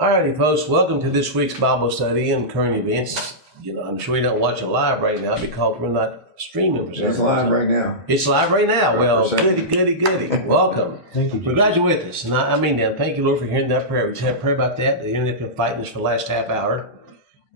All righty, folks. Welcome to this week's Bible study and current events. I'm sure you don't watch it live right now because we're not streaming. It's live right now. It's live right now. 100%. Well, goody. Welcome. Thank you, We're glad you're with us. And I mean that. Thank you, Lord, for hearing that prayer. We just had a prayer about that. The internet been fighting us for the last half hour.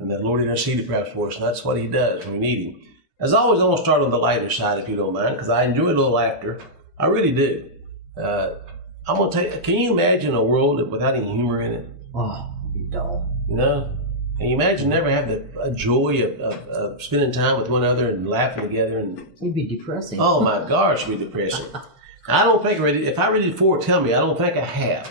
And that Lord interceded perhaps for us. And that's what he does when we need him. As always, I want to start on the lighter side, if you don't mind, because I enjoy a little laughter. I really do. I'm going to can you imagine a world without any humor in it? Oh, it'd be dull. Can you imagine never have the joy of spending time with one another and laughing together? And It'd be depressing. oh my gosh, it'd be depressing. I don't think I read it. If I read it before, tell me. I don't think I have.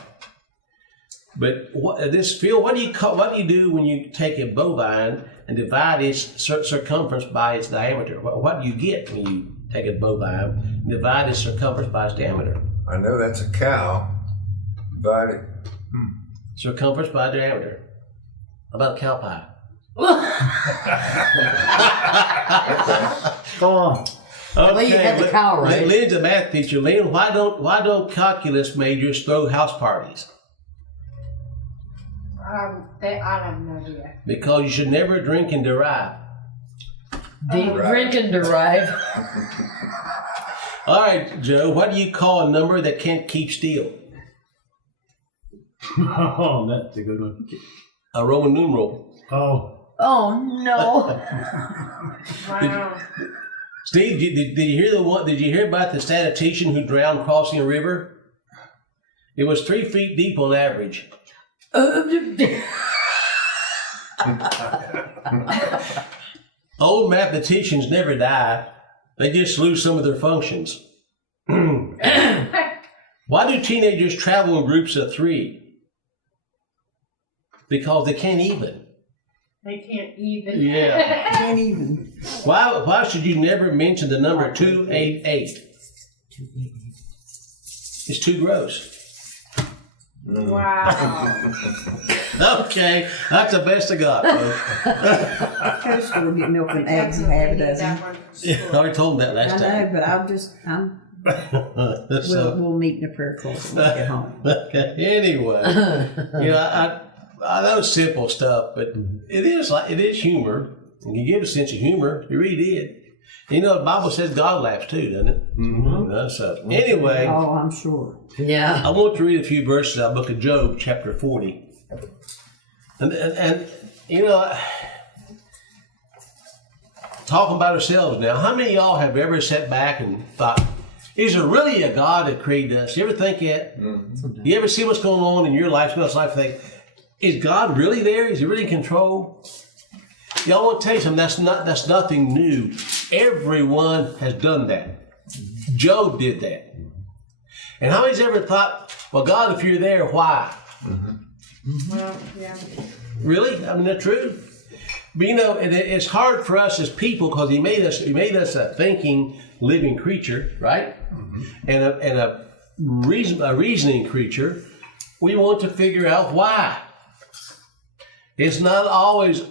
But what do you do when you take a bovine and divide its circumference by its diameter? What do you get when you take a bovine and divide its circumference by its diameter? I know that's a cow. Divided. Circumference by diameter. How about a cow pie? Go on. Okay, Well, you had the cow, right? Lynn's a math teacher. Lynn, why don't calculus majors throw house parties? I have no idea. Because you should never drink and derive. Drink and derive. All right, Joe, what do you call a number that can't keep still? Oh, that's a good one. A Roman numeral. Oh no. Wow. Steve, did you hear Did you hear about the statistician who drowned crossing a river? It was 3 feet deep on average. Old mathematicians never die. They just lose some of their functions. Why do teenagers travel in groups of 3? Because they can't even. They can't even. Yeah. Can't even. Why should you never mention the number 288? It's too gross. Wow. Okay, that's the best I got, folks. Coach will get milk and eggs and half a dozen. I already told them that I last know, time. but we'll meet in the prayer closet when we get home. Okay, anyway, I know simple stuff, but it is humor. And you give a sense of humor. You really did. The Bible says God laughs too, doesn't it? Mm-hmm. So anyway, Oh, I'm sure. Yeah. I want to read a few verses out of the book of Job, chapter 40. And talking about ourselves now, how many of y'all have ever sat back and thought, is there really a God that created us? You ever think that? Mm-hmm. You ever see what's going on in your life, think, is God really there? Is he really in control? Y'all want to tell you something, that's nothing new. Everyone has done that. Job did that. And how many's ever thought, well, God, if you're there, why? Well, yeah. Really? I mean, that's true. But it's hard for us as people because he made us a thinking, living creature, right? Mm-hmm. And a reasoning creature. We want to figure out why. It's not always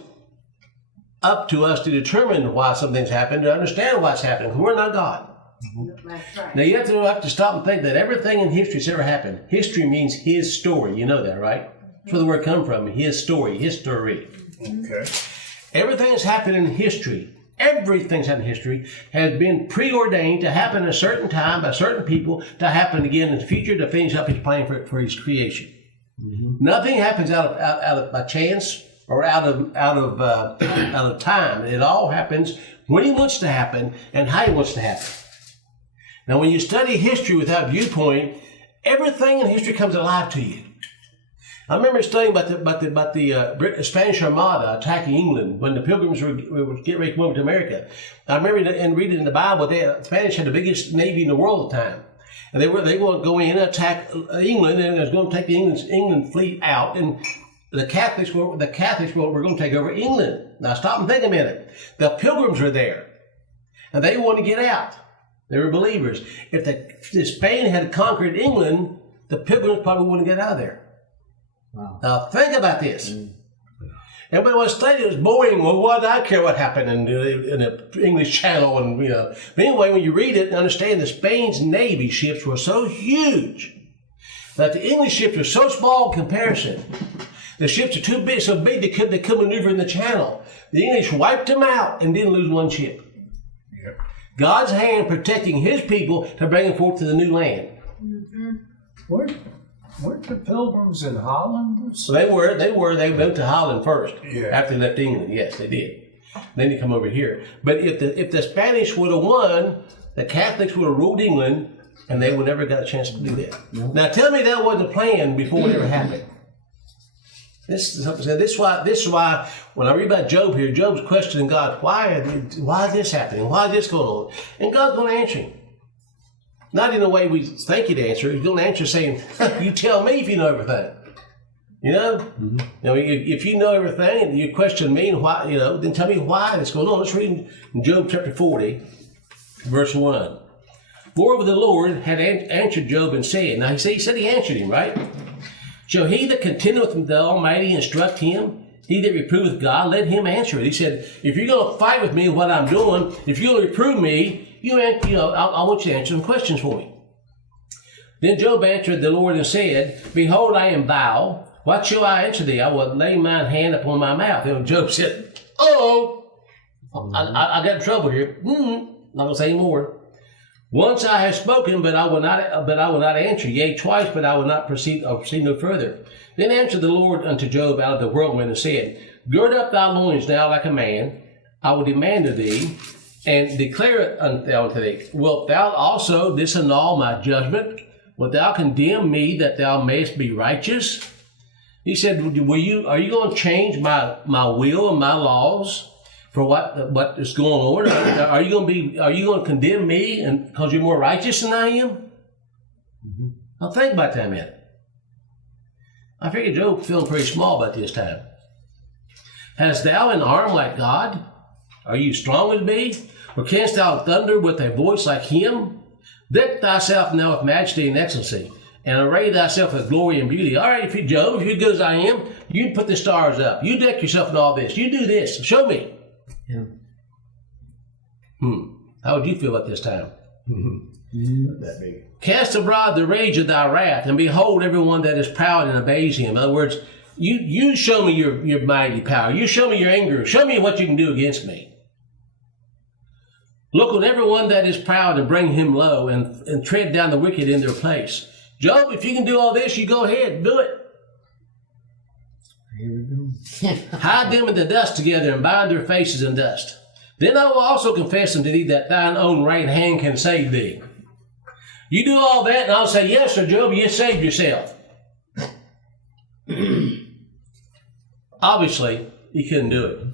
up to us to determine why something's happened, to understand why it's happening, because we're not God. That's right. Now, you have to stop and think that everything in history that's ever happened, history means his story. You know that, right? That's where the word comes from, his story, history. Okay. Everything that's happened in history, has been preordained to happen at a certain time by certain people, to happen again in the future, to finish up his plan for his creation. Mm-hmm. Nothing happens out of by chance or out of time. It all happens when he wants to happen and how he wants to happen. Now, when you study history without viewpoint, everything in history comes alive to you. I remember studying about the Spanish Armada attacking England when the Pilgrims were getting ready to come over to America. I remember reading in the Bible the Spanish had the biggest navy in the world at the time, and they were going to go in and attack England, and it was going to take the England fleet out, and the Catholics were going to take over England. Now stop and think a minute. The Pilgrims were there, and they wanted to get out. They were believers. If Spain had conquered England, the Pilgrims probably wouldn't get out of there. Wow. Now think about this. Everybody was studying, it was boring. Well, what do I care what happened in the English Channel? But anyway, when you read it and understand that Spain's Navy ships were so huge that the English ships were so small in comparison The ships are too big, so big they could maneuver in the channel. The English wiped them out and didn't lose one ship. Yep. God's hand protecting his people to bring them forth to the new land. Weren't the Pilgrims in Holland? So they went to Holland first. Yeah. After they left England. Yes, they did. Then they come over here. But if the Spanish would have won, the Catholics would have ruled England, and they would never got a chance to do that. No. Now tell me that wasn't planned before it ever happened. This is why when I read about Job here, Job's questioning God, why is this happening? Why is this going on? And God's going to answer him. Not in the way we think he'd answer. He's going to answer saying, you tell me if you know everything. You know? Mm-hmm. You know, if you know everything and you question me and why, you know, then tell me why this going on. Let's read in Job chapter 40, verse 1. Moreover, the Lord had answered Job and said, now he said he answered him, right? Shall he that contendeth with the Almighty instruct him? He that reproveth God, let him answer it. He said, if you're going to fight with me in what I'm doing, if you're going to reprove me, I want you to answer some questions for me. Then Job answered the Lord and said, behold, I am thou. What shall I answer thee? I will lay mine hand upon my mouth. And Job said, I got in trouble here. Not going to say any more. Once I have spoken, but I will not answer. Yea, twice, but I will not proceed no further. Then answered the Lord unto Job out of the whirlwind and said, gird up thy loins now like a man. I will demand of thee, and declare it unto thee. Wilt thou also disannul my judgment? Wilt thou condemn me that thou mayest be righteous? He said, are you going to change my will and my laws for what is going on? Are you going to condemn me and because you're more righteous than I am? Mm-hmm. Now think about that a minute. I figure Job feeling pretty small about this time. Hast thou an arm like God? Are you strong as me? Or canst thou thunder with a voice like him? Deck thyself now with majesty and excellency, and array thyself with glory and beauty. All right, Job, if you're good as I am, you put the stars up. You deck yourself in all this. You do this. Show me. Yeah. How would you feel at this time? That big. Cast abroad the rage of thy wrath, and behold everyone that is proud and obeys him. In other words, you show me your mighty power. You show me your anger. Show me what you can do against me. Look on everyone that is proud and bring him low, and tread down the wicked in their place. Job, if you can do all this, you go ahead, do it. Here we go. Hide them in the dust together and bind their faces in dust. Then I will also confess unto thee that thine own right hand can save thee. You do all that, and I'll say, yes, sir, Job, you saved yourself. Obviously, he couldn't do it.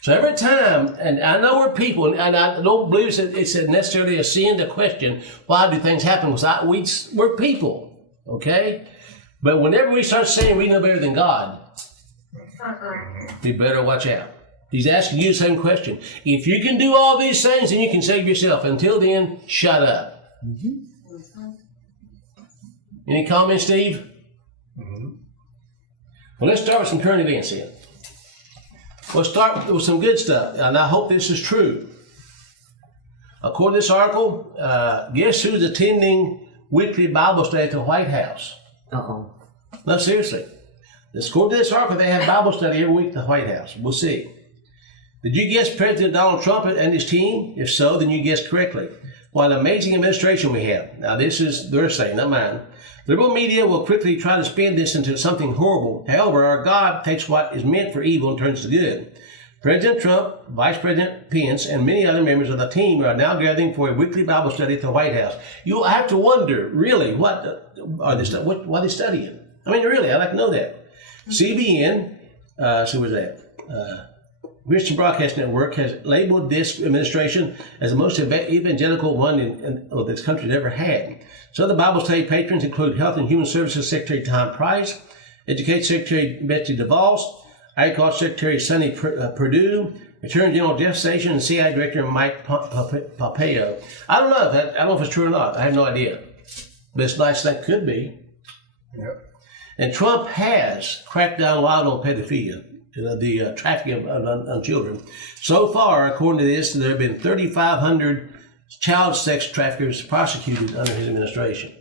So every time, and I know we're people, and I don't believe it's necessarily a sin to question why do things happen. We're people, okay? But whenever we start saying we know better than God, we better watch out. He's asking you the same question. If you can do all these things, then you can save yourself. Until then, shut up. Mm-hmm. Any comments, Steve? Mm-hmm. Well, let's start with some current events then. We'll start with some good stuff, and I hope this is true. According to this article, guess who's attending weekly Bible study at the White House? Uh-oh. No, seriously. According to this article, they have Bible study every week at the White House. We'll see. Did you guess President Donald Trump and his team? If so, then you guessed correctly. What an amazing administration we have. Now, this is their saying, not mine. Liberal media will quickly try to spin this into something horrible. However, our God takes what is meant for evil and turns to good. President Trump, Vice President Pence, and many other members of the team are now gathering for a weekly Bible study at the White House. You'll have to wonder, really, what are they studying? I mean, really, I'd like to know that. CBN, so was that? Christian Broadcast Network has labeled this administration as the most evangelical one this country ever had. So the Bible study patrons include Health and Human Services Secretary Tom Price, Education Secretary Betsy DeVos, Agriculture Secretary Sonny Perdue, Attorney General Jeff Sessions, and CIA Director Mike Pompeo. I don't know if it's true or not. I have no idea. But it's nice that could be. Yep. And Trump has cracked down wild on pedophilia, the trafficking of children. So far, according to this, there have been 3,500 child sex traffickers prosecuted under his administration.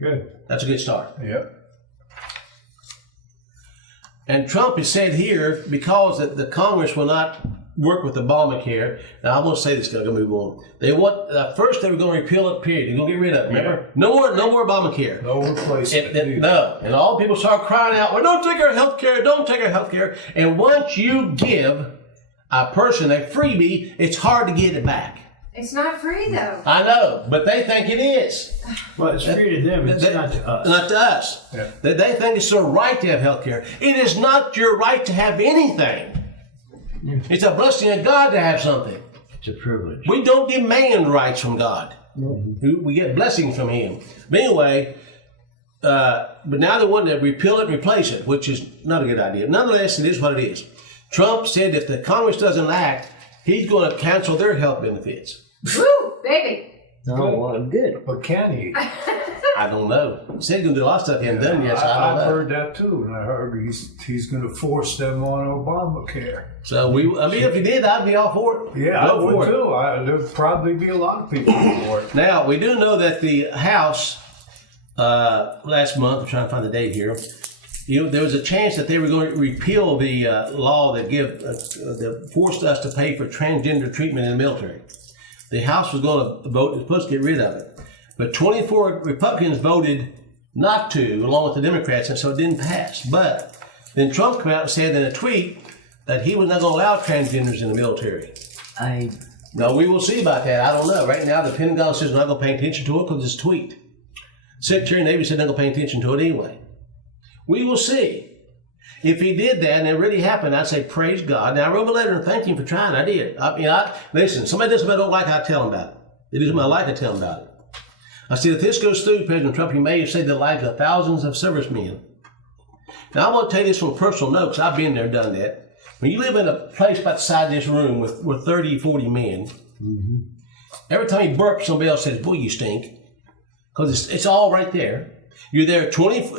Good. That's a good start. Yep. And Trump has said here, because the Congress will not work with Obamacare. Now, I'm going to say this, I'm going to move on. They want, first they were going to repeal it, period. They're going to get rid of it, remember? No more Obamacare. No replacement. No. And all people start crying out, well, don't take our health care, don't take our health care. And once you give a person a freebie, it's hard to get it back. It's not free though. I know, but they think it is. Well, it's free to them, it's not to us. Not to us. Yeah. They think it's their right to have health care. It is not your right to have anything. It's a blessing of God to have something. It's a privilege. We don't demand rights from God. Mm-hmm. We get blessings from Him. But anyway, but now they want to repeal it and replace it, which is not a good idea. Nonetheless, it is what it is. Trump said if the Congress doesn't act, he's going to cancel their health benefits. Woo, baby. Oh, well, good. But can he? I don't know. He said he's going to do a lot of stuff he hasn't done yet, so I don't know. I've heard that too, and I heard he's going to force them on Obamacare. So if he did, I'd be all for it. Yeah, I Go for would it. too. There'd probably be a lot of people for it. Now, we do know that the House, last month, I'm trying to find the date here, there was a chance that they were going to repeal the law that forced us to pay for transgender treatment in the military. The House was going to vote, was supposed to get rid of it. But 24 Republicans voted not to, along with the Democrats, and so it didn't pass. But then Trump came out and said in a tweet that he was not going to allow transgenders in the military. No, we will see about that. I don't know. Right now, the Pentagon says we're not going to pay attention to it because it's a tweet. Secretary of the Navy said they're not going to pay attention to it anyway. We will see. If he did that and it really happened, I'd say praise God. Now, I wrote a letter and thanked him for trying. I did. Listen, somebody does something I don't like, I tell them about it. They do something I like, I tell them about it. I said, if this goes through, President Trump, you may have saved the lives of thousands of servicemen. Now, I want to tell you this from a personal note, because I've been there and done that. When you live in a place about the size of this room with 30, 40 men, every time you burp, somebody else says, boy, you stink. Because it's all right there. You're there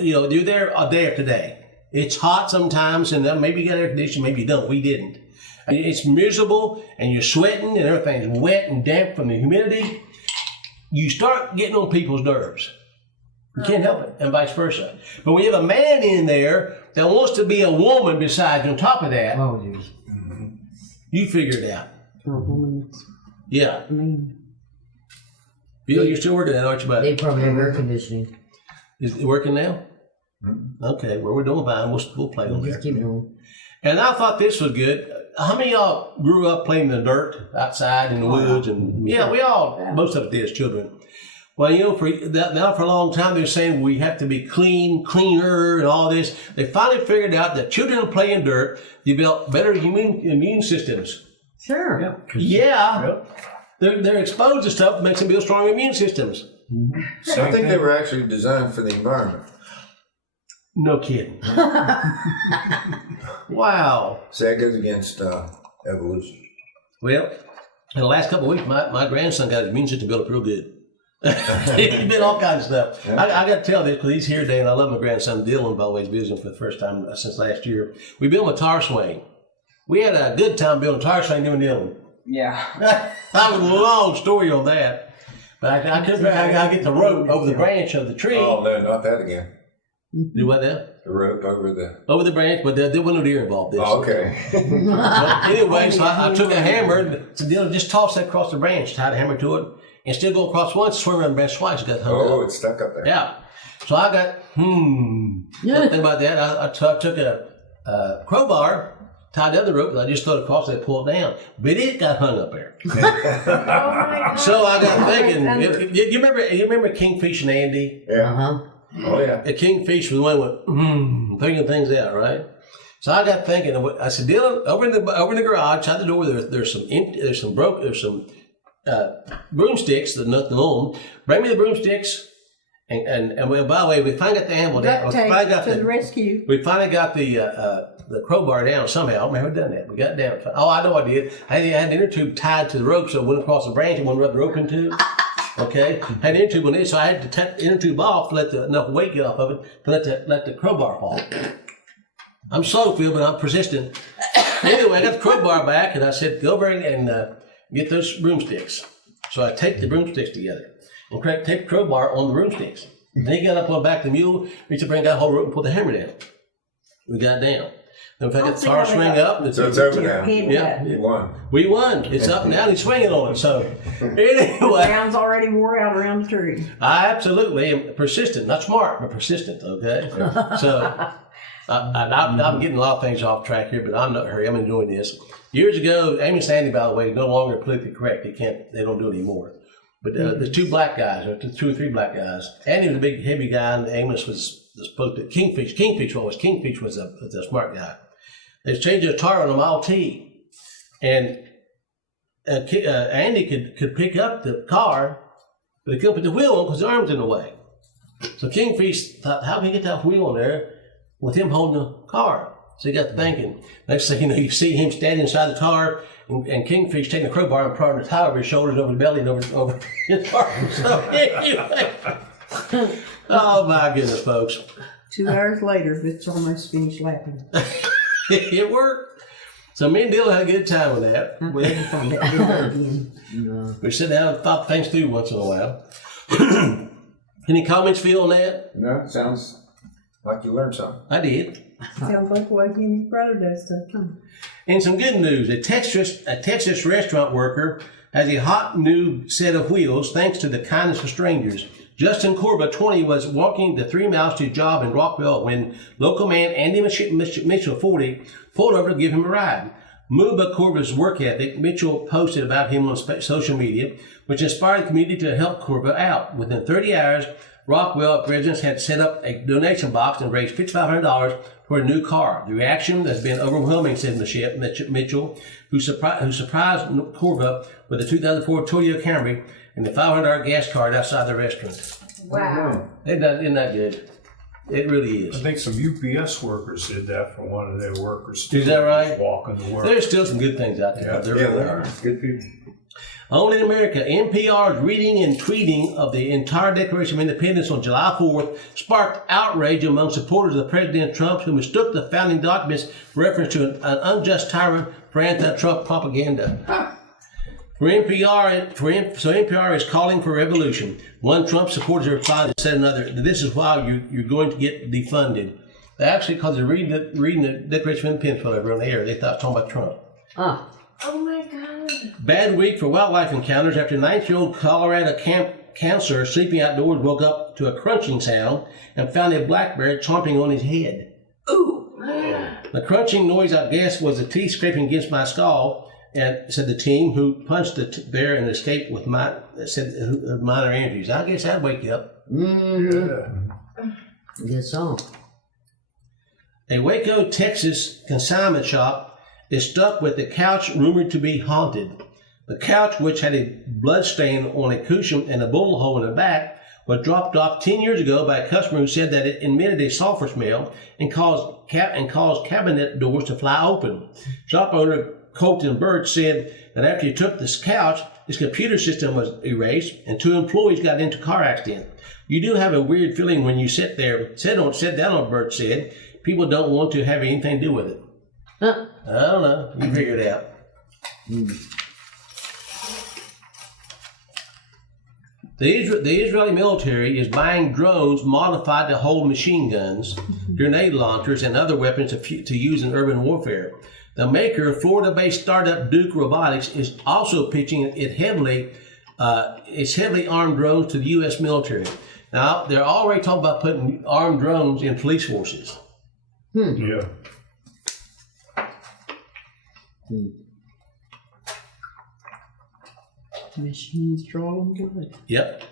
you're there day after day. It's hot sometimes, and then maybe you got air conditioning, maybe you don't. We didn't. It's miserable, and you're sweating, and everything's wet and damp from the humidity. You start getting on people's nerves. You can't help it, and vice versa. But when you have a man in there that wants to be a woman besides, on top of that, you figure it out. Yeah. Bill, you're still working that, aren't you, buddy? They probably have air conditioning. Is it working now? Okay, well, we're doing fine. We'll play on Just there. keep it on. And I thought this was good. How many of y'all grew up playing in the dirt outside in the woods? And yeah, we all, most of us did as children. Well, for a long time they're saying we have to be cleaner, and all this. They finally figured out that children who play in dirt develop better immune systems. Sure. Yeah. They're exposed to stuff that makes them build stronger immune systems. I think they were actually designed for the environment. No kidding. Wow. So that goes against evolution. Well, in the last couple of weeks, my grandson got his immune system built up real good. He's been all kinds of stuff. Yeah. I got to tell this because he's here today, and I love my grandson Dylan. By the way, he's visiting for the first time since last year. We built him a tar swing. We had a good time building a tar swing doing Dylan. Yeah. That was a long story on that. But I get the rope over the branch of the tree. Oh, no, not that again. Do what now? The rope over the... Over the branch, but there wasn't no deer involved. Oh, okay. But anyway, so I took a hammer and said, Dylan, just toss that across the branch, tied a hammer to it, and still go across once, swing around the branch twice, got hung Oh, up. it's stuck up there. Yeah. So I got, Think about that. I took a crowbar, tied the other rope, and I just threw it across and pulled it down. But it got hung up there. Oh my God. So I got thinking, you remember Kingfish and Andy? Yeah. Uh-huh. Oh, yeah. The Kingfish was the one that went, figuring things out, right? So I got thinking. I said, Dylan, over in the garage, outside the door, there's some broomsticks that nothing on. Bring me the broomsticks, and by the way, we finally got the animal down. Duct tape to the rescue. We finally got the crowbar down somehow. I don't remember done that. We got it down. Oh, I know I did. I had the inner tube tied to the rope, so it went across the branch and wouldn't rub the rope into. Okay, had the inner tube on it, so I had to take the inner tube off to let enough weight get off of it to let the crowbar fall. I'm slow, Phil, but I'm persistent. Anyway, I got the crowbar back, and I said, go over and get those broomsticks. So I take the broomsticks together and take the crowbar on the broomsticks. Then he got up on the back of the mule, reached up and got a whole rope and pulled the hammer down. We got down. In fact, I'll the see car how they swing got- up. And So it's over now. Head Yeah. cut. You won. We won. It's up and down. He's swinging on it. So The anyway, ground's already wore out around the tree. I absolutely am persistent. Not smart, but persistent. Okay. So I'm getting a lot of things off track here, but I'm not in a hurry. I'm enjoying this. Years ago, Amy Sandy, by the way, is no longer politically correct. They don't do it anymore. But the two black guys, or two or three black guys, Andy was a big, heavy guy, and Amos was supposed to Kingfish. Kingfish was a smart guy. They changed the tire on a Model T, and Andy could pick up the car, but he couldn't put the wheel on because the arm's in the way. So Kingfish thought, how can he get that wheel on there with him holding the car? So he got to thinking. Next thing you know, you see him standing inside the car, and Kingfish taking a crowbar and prodding the tire over his shoulders, over the belly, and over his arm. So anyway, oh my goodness, folks, 2 hours later, it's almost finished lapping. it worked. So me and Bill had a good time with that. I'm glad you found that out again. We sit down and thought things through once in a while. Any comments, Phil, on that? No, it sounds like you learned something. I did. Sounds like what his brother does stuff. And some good news. A Texas restaurant worker has a hot new set of wheels thanks to the kindness of strangers. Justin Corba, 20, was walking the 3 miles to his job in Rockville when local man Andy Mitchell, 40, pulled over to give him a ride. Moved by Corba's work ethic, Mitchell posted about him on social media, which inspired the community to help Corba out. Within 30 hours, Rockwell residents had set up a donation box and raised $5,500 for a new car. The reaction has been overwhelming, said Mitchell, who surprised Corba with a 2004 Toyota Camry and the $500 gas card outside the restaurant. Wow. Isn't that good? It really I is. think some UPS workers did that for one of their workers. Is that right? Walking to work. There's still some good things out there. Yeah. There Yeah, really there are. are. Good people. Only in America, NPR's reading and tweeting of the entire Declaration of Independence on July 4th sparked outrage among supporters of President Trump, who mistook the founding documents for reference to an unjust tyrant for anti-Trump propaganda. So NPR is calling for revolution. One Trump supporter replied and said another, this is why you're going to get defunded. They actually, because they're reading the Declaration of Independence while they were on the air, they thought it was talking about Trump. Ah, Oh my God. Bad week for wildlife encounters after 9-year-old Colorado counselor sleeping outdoors woke up to a crunching sound and found a black bear chomping on his head. Ooh. The crunching noise, I guess, was the teeth scraping against my skull, and said the team who punched the bear and escaped with minor injuries. I guess that'd wake you up. good song. A Waco, Texas consignment shop is stuck with the couch rumored to be haunted. The couch, which had a blood stain on a cushion and a bullet hole in the back, was dropped off 10 years ago by a customer who said that it emitted a sulfur smell and caused cabinet doors to fly open. Shop owner Colton Birch said that after he took this couch, his computer system was erased and 2 employees got into a car accident. You do have a weird feeling when you sit down on, Birch said. People don't want to have anything to do with it. Huh. I don't know. You figure it out. The Israeli military is buying drones modified to hold machine guns, grenade launchers, and other weapons to use in urban warfare. The maker, Florida-based startup Duke Robotics, is also pitching its heavily armed drones to the U.S. military. Now, they're already talking about putting armed drones in police forces. Yeah. Machines drawing blood. Yep.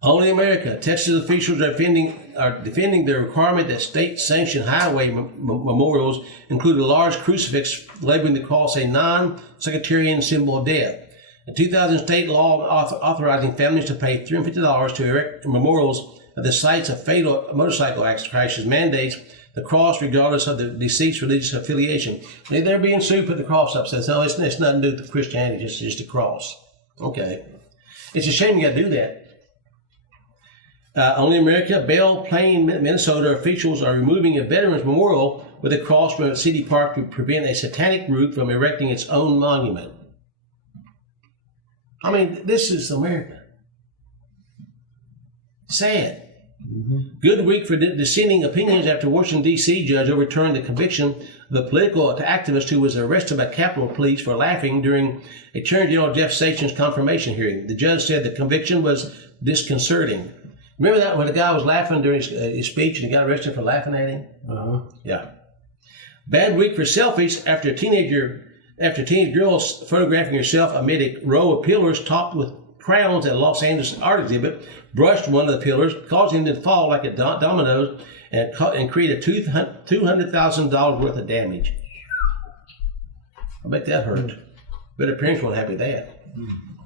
Only America. Texas officials are defending the requirement that state-sanctioned highway memorials include a large crucifix labeling the cross a non-sectarian symbol of death. A 2000 state law authorizing families to pay $350 to erect memorials at the sites of fatal motorcycle crashes mandates the cross regardless of the deceased's religious affiliation. They're being sued for the cross up. Says, no, it's nothing to do with Christianity, just a cross. Okay. It's a shame you got to do that. Only America, Belle Plaine, Minnesota officials are removing a veterans memorial with a cross from a city park to prevent a satanic group from erecting its own monument. I mean, this is America. Sad. Good week for dissenting opinions after Washington, D.C. judge overturned the conviction of the political activist who was arrested by Capitol Police for laughing during Attorney General Jeff Sessions' confirmation hearing. The judge said the conviction was disconcerting. Remember that when the guy was laughing during his speech and he got arrested for laughing at him? Yeah. Bad week for selfies after teenage girls photographing herself amid a row of pillars topped with crowns at a Los Angeles art exhibit brushed one of the pillars, causing them to fall like a dominoes and create a $200,000 worth of damage. I bet that hurt. But her parents weren't happy with that.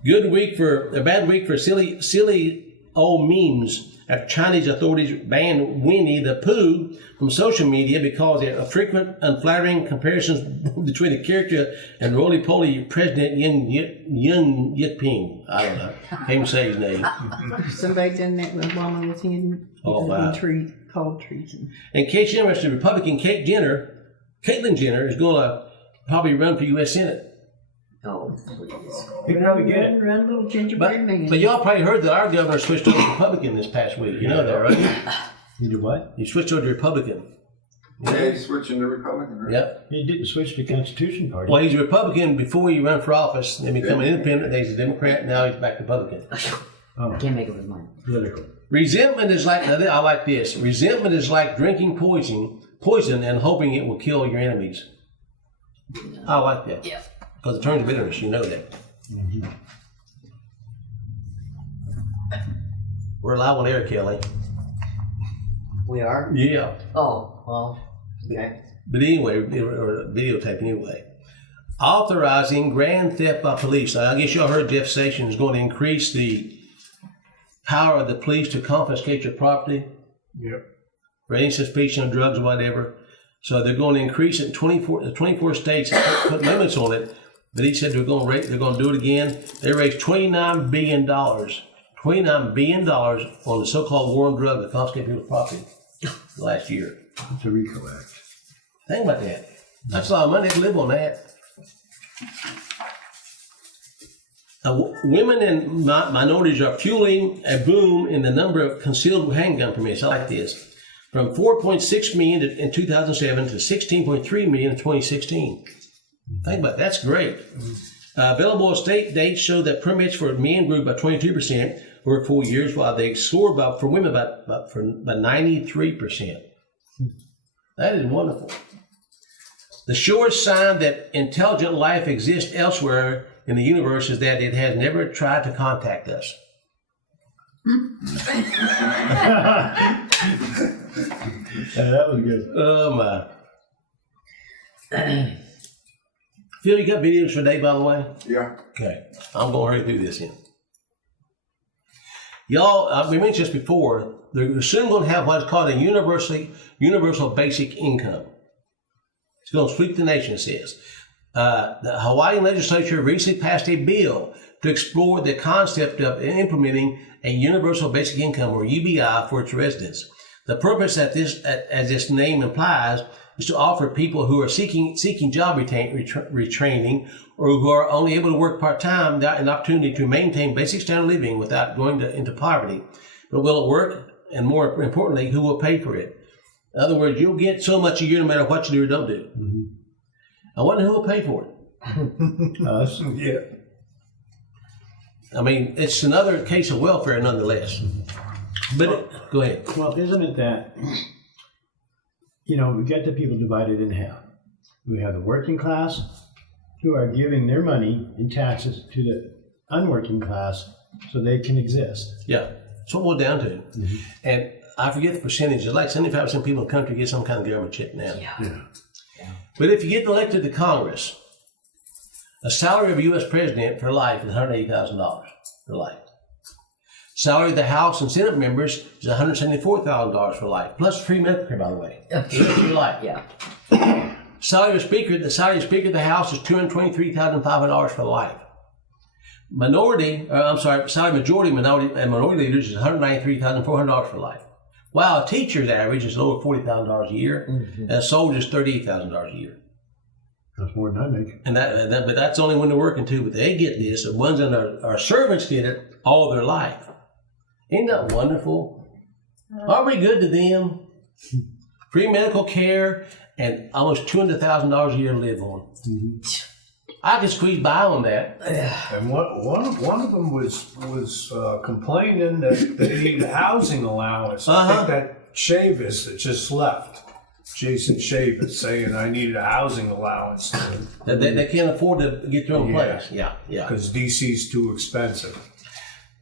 A bad week for silly old memes after Chinese authorities banned Winnie the Pooh from social media because of frequent unflattering comparisons between the character and roly-poly President Young Yiping. I don't know. Can't even say his name. Somebody done that with Obama was in. Oh, wow. Called treason. In case you're interested, Republican Caitlyn Jenner is going to probably run for U.S. Senate. Oh, please. He probably get it. Run, little gingerbread man. But y'all probably heard that our governor switched over to Republican this past week. You know that, right? He did what? He switched over to Republican. Yeah, he's switching to Republican, right? Yep. He didn't switch to Constitution Party. Well, he's a Republican before he ran for office, then become an independent, then he's a Democrat, now he's back Republican. Can't make up his mind. Political. Resentment is like, now I like this, resentment is like drinking poison and hoping it will kill your enemies. I like that. Yeah. Because it turns bitterness, you know that. We're live on air, Kelly. We are? Yeah. Oh, well, okay. But anyway, or videotape anyway. Authorizing grand theft by police. I guess y'all heard Jeff Sessions is going to increase the power of the police to confiscate your property. Yep. For any suspicion of drugs or whatever. So they're going to increase it in 24 states, put limits on it. But he said they're going to do it again. They raised $29 billion on the so-called war on drugs that confiscate people's property last year. It's a RICO Act. Think about that. That's a lot of money to live on that. Women and minorities are fueling a boom in the number of concealed handgun permits. I like this. From 4.6 million in 2007 to 16.3 million in 2016. Think about it. That's great. Available state dates show that permits for men grew by 22% over 4 years, while they soared for women by 93%. That is wonderful. The surest sign that intelligent life exists elsewhere in the universe is that it has never tried to contact us. That was good. Oh my. Phil, you got videos for today, by the way? Yeah. Okay. I'm going to hurry through this here. Y'all, we mentioned this before, they're soon going to have what's called a universal basic income. It's going to sweep the nation, it says. The Hawaiian legislature recently passed a bill to explore the concept of implementing a universal basic income, or UBI, for its residents. The purpose, as this name implies, is to offer people who are seeking job retraining or who are only able to work part-time an opportunity to maintain basic standard of living without going into poverty. But will it work? And more importantly, who will pay for it? In other words, you'll get so much a year no matter what you do or don't do. Mm-hmm. I wonder who will pay for it. Us? Yeah. I mean, it's another case of welfare nonetheless. But go ahead. Well, isn't it that, we got the people divided in half. We have the working class who are giving their money in taxes to the unworking class so they can exist. Yeah, that's what we're down to. Mm-hmm. And I forget the percentages, like 75% of people in the country get some kind of government check now. Yeah. But if you get elected to Congress, a salary of a U.S. president for life is $180,000 for life. Salary of the House and Senate members is $174,000 for life, plus free medical care, by the way. For life. Yeah. Salary of Speaker of the House is $223,500 for life. Majority and minority leaders is $193,400 for life. While a teacher's average is over $40,000 a year, and a soldier's $38,000 a year. That's more than I make. And but that's only when they're working too. But they get this. The ones in our servants get it all their life. Ain't that wonderful? Are we good to them? Free medical care and almost $200,000 a year to live on. I could squeeze by on that. And one of them was complaining that they need a housing allowance. I think that Chavis that just left, Jason Chavis, saying I needed a housing allowance They can't afford to get their own place. Yeah. because DC's too expensive.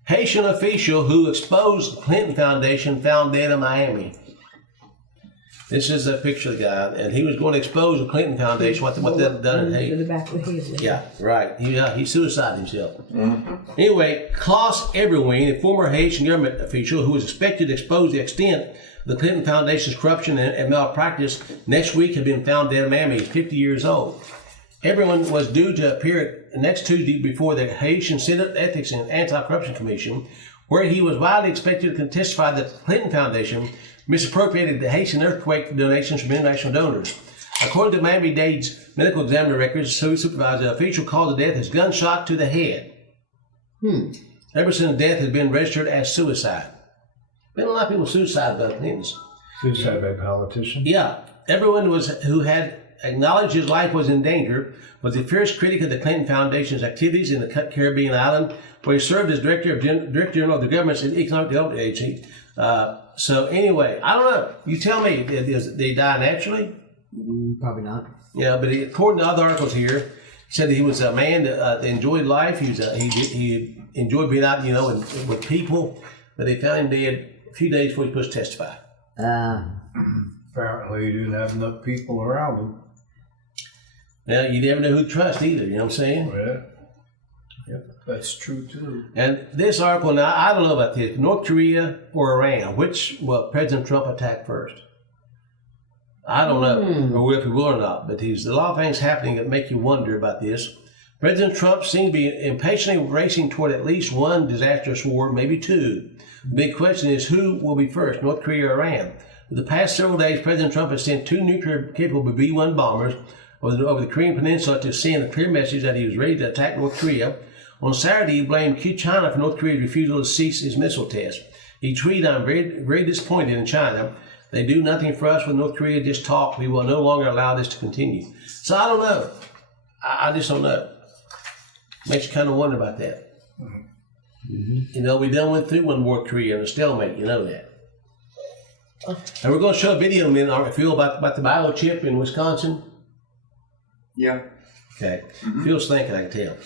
Haitian official who exposed the Clinton Foundation found dead in Miami. This is a picture of the guy, and he was going to expose the Clinton Foundation, what they've done in To Haiti. the back of the head. Yeah, right. He suicided himself. Anyway, Klaus Eberwein, a former Haitian government official who was expected to expose the extent of the Clinton Foundation's corruption and malpractice, next week had been found dead in Miami. He's 50 years old. Everyone was due to appear next Tuesday before the Haitian Senate Ethics and Anti-Corruption Commission, where he was widely expected to testify that the Clinton Foundation misappropriated the Haitian earthquake donations from international donors. According to Miami-Dade's medical examiner records, supervisor, the official cause of death is gunshot to the head. Ever since death has been registered as suicide. Been a lot of people suicide by the Clintons. Suicide by politicians. Yeah, everyone who had acknowledged his life was in danger was a fierce critic of the Clinton Foundation's activities in the Caribbean island, where he served as director general of the government's economic development agency. So anyway, I don't know. You tell me, did he die naturally? Probably not. Yeah, but according to other articles here, he said that he was a man that enjoyed life. He enjoyed being out, with people. But they found him dead a few days before he was supposed to testify. Apparently, he didn't have enough people around him. Now, you never know who to trust either, you know what I'm saying? Yeah. Yep, that's true too. And this article, now, I don't know about this, North Korea or Iran, which will President Trump attack first? I don't know, or if he will or not, but there's a lot of things happening that make you wonder about this. President Trump seems to be impatiently racing toward at least one disastrous war, maybe two. The big question is who will be first, North Korea or Iran? For the past several days, President Trump has sent two nuclear-capable B-1 bombers over the Korean Peninsula to send a clear message that he was ready to attack North Korea. On Saturday, he blamed China for North Korea's refusal to cease his missile test. He tweeted, "I'm very, very disappointed in China. They do nothing for us with North Korea, just talk. We will no longer allow this to continue." So I don't know. I just don't know. Makes you kind of wonder about that. We done went through one North Korea and a stalemate, you know that. And we're going to show a video in a minute, aren't we, Phil, about the biochip in Wisconsin? Yeah. Okay. Phil's thinking, I can tell.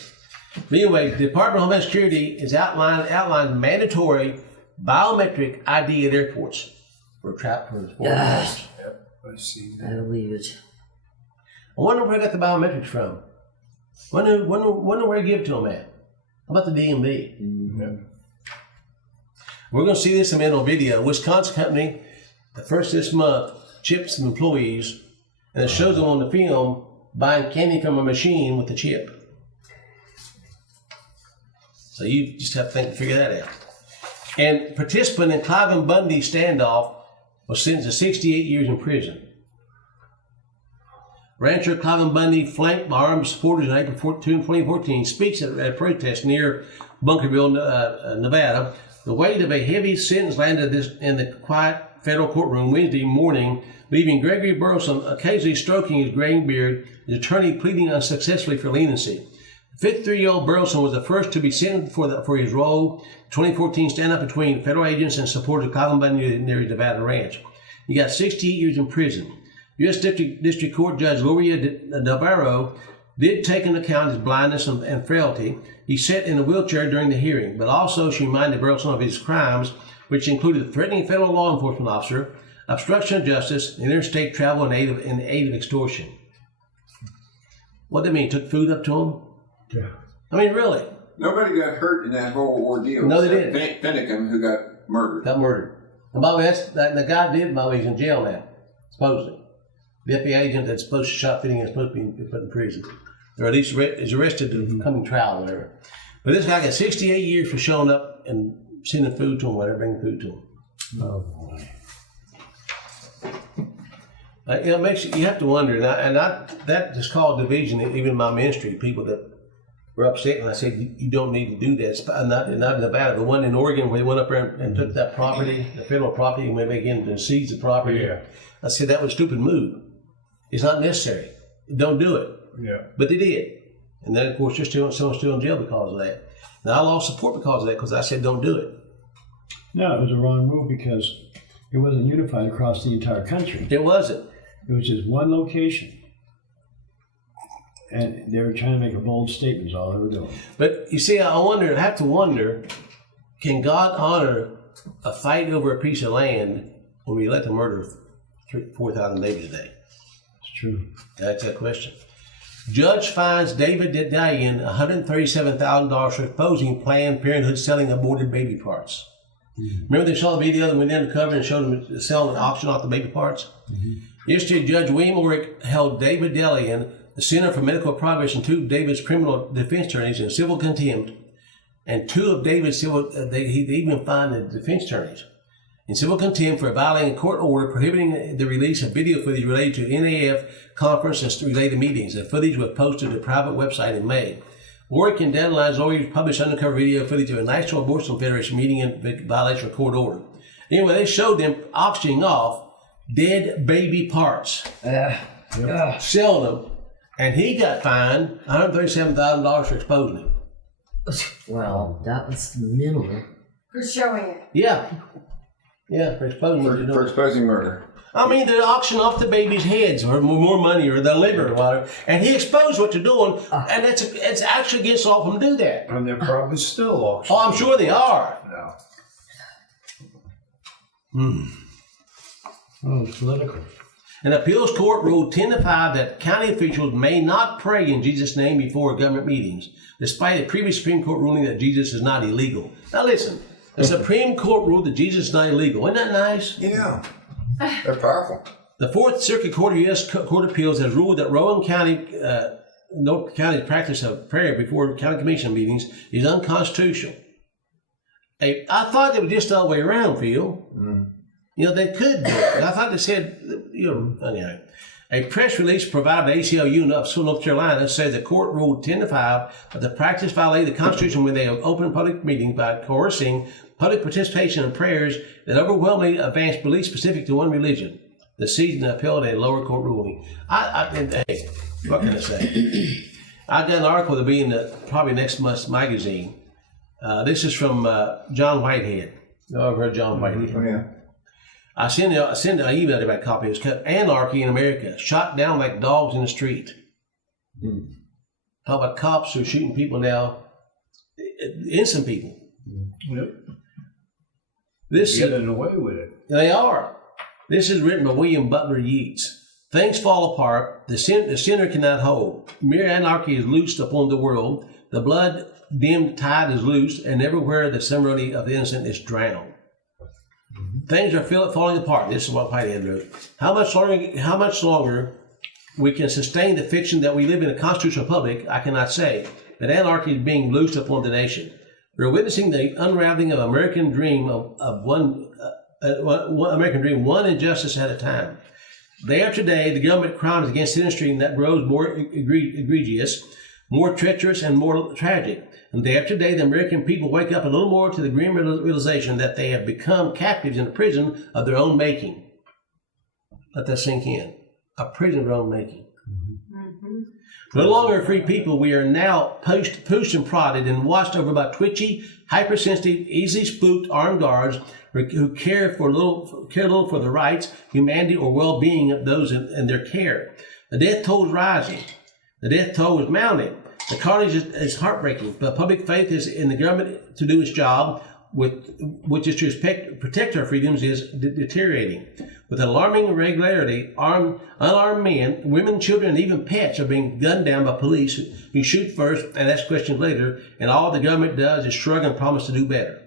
But anyway, the Department of Homeland Security has outlined mandatory biometric ID at airports for foreign passengers. Yep, I see I that. believe it. I wonder where they got the biometrics from. Wonder where they give it to them at. How about the DMV? Yep. We're going to see this in a minute on video. Wisconsin company, the first this month, chips some employees, and it shows them on the film buying candy from a machine with the chip. So you just have to figure that out. And participant in Clive Bundy standoff was sentenced to 68 years in prison. Rancher Clive Bundy, flanked by armed supporters in April 2014, speaks at a protest near Bunkerville, Nevada. The weight of a heavy sentence landed in the quiet federal courtroom Wednesday morning, leaving Gregory Burleson occasionally stroking his graying beard, his attorney pleading unsuccessfully for leniency. 53-year-old Burleson was the first to be sentenced for his role in 2014 stand-up between federal agents and supporters of Clive Bundy near his Nevada ranch. He got 68 years in prison. U.S. District Court Judge Gloria Navarro did take into account his blindness and frailty. He sat in a wheelchair during the hearing, but also she reminded Burleson of his crimes, which included threatening a federal law enforcement officer, obstruction of justice, and interstate travel in aid of extortion. What did that mean? Took food up to him? Yeah. I mean, really? Nobody got hurt in that whole ordeal. No, they except Finicum, who got murdered. Got murdered. And by the way, the guy did, by the way, he's in jail now, supposedly. The FBI agent that's supposed to shot Finnegan is supposed to be put in prison. Or at least is arrested in coming trial, whatever. But this guy got 68 years for showing up and sending food to him, whatever, bringing food to him. Oh boy. It makes you have to wonder, and that is called division, even in my ministry, people that were upset, and I said, you don't need to do that. It's not in Nevada. The one in Oregon where they went up there and took that property, the federal property, and went back in and seized the property. Yeah. I said, that was a stupid move. It's not necessary. Don't do it. Yeah. But they did. And then, of course, someone's still in jail because of that. Now, I lost support because of that because I said, don't do it. No, it was a wrong move because it wasn't unified across the entire country. It wasn't. It was just one location. And they were trying to make a bold statement is all they were doing. But you see, I have to wonder, can God honor a fight over a piece of land when we let them murder 4,000 babies a day? It's true. That's that question. Judge fines David Dedalian $137,000 for exposing Planned Parenthood selling aborted baby parts. Mm-hmm. Remember they saw the video that went undercover and showed them selling an auction off the baby parts? Mm-hmm. Yesterday, Judge William Orrick held David Dedalian, the Center for Medical Progress, and two of David's criminal defense attorneys in civil contempt, and two of David's civil, they even fined the defense attorneys in civil contempt for violating a court order prohibiting the release of video footage related to NAF conference and related meetings. The footage was posted to a private website in May. Warwick and Dedalian's lawyers published undercover video footage of a National Abortion Federation meeting in violation of court order. Anyway, they showed them auctioning off dead baby parts, selling them, and he got fined $137,000 for exposing him. Well, that was minimal. For showing it. Yeah, for exposing what you're doing. For exposing murder. I mean, they auction off the baby's heads for more money or the liver or whatever, and he exposed what you're doing, and it's actually against law for him to do that. And they're probably still auctioning. Oh, I'm sure they are. No. Oh, it's political. An appeals court ruled 10-5 that county officials may not pray in Jesus' name before government meetings, despite a previous Supreme Court ruling that Jesus is not illegal. Now listen, the Supreme Court ruled that Jesus is not illegal. Isn't that nice? Yeah. They're powerful. The Fourth Circuit Court of U.S. Court of Appeals has ruled that Rowan County's practice of prayer before county commission meetings is unconstitutional. I thought they were just the other way around, Phil. Mm. You know, they could do it. I thought they said, anyway. A press release provided by ACLU of North Carolina says the court ruled 10-5 that the practice violated the Constitution when they opened public meetings by coercing public participation in prayers that overwhelmingly advanced beliefs specific to one religion. The decision upheld a lower court ruling. Hey, what can I say? I got an article to be in probably next month's magazine. This is from John Whitehead. I've heard John Whitehead. Oh, yeah. I emailed him a copy. It's called Anarchy in America, shot down like dogs in the street. Talk about cops who are shooting people now, innocent people. Yep. This Getting away with it. They are. This is written by William Butler Yeats. Things fall apart. The sinner cannot hold. Mere anarchy is loosed upon the world. The blood-dimmed tide is loosed, and everywhere the ceremony of the innocent is drowned. Things are falling apart. This is what Whitehead wrote. How much longer we can sustain the fiction that we live in a constitutional republic, I cannot say. But anarchy is being loosed upon the nation. We're witnessing the unraveling of American dream one injustice at a time. Day after day, the government crimes against industry that grows more egregious, more treacherous, and more tragic. And day after day, the American people wake up a little more to the grim realization that they have become captives in a prison of their own making. Let that sink in. A prison of their own making. Mm-hmm. No longer a free people, we are now pushed and prodded and watched over by twitchy, hypersensitive, easily spooked armed guards who care little for the rights, humanity, or well-being of those in their care. The death toll is rising. The death toll is mounting. The carnage is heartbreaking, but public faith is in the government to do its job, which is to protect our freedoms, is deteriorating. With alarming regularity, unarmed men, women, children, and even pets are being gunned down by police who shoot first and ask questions later, and all the government does is shrug and promise to do better.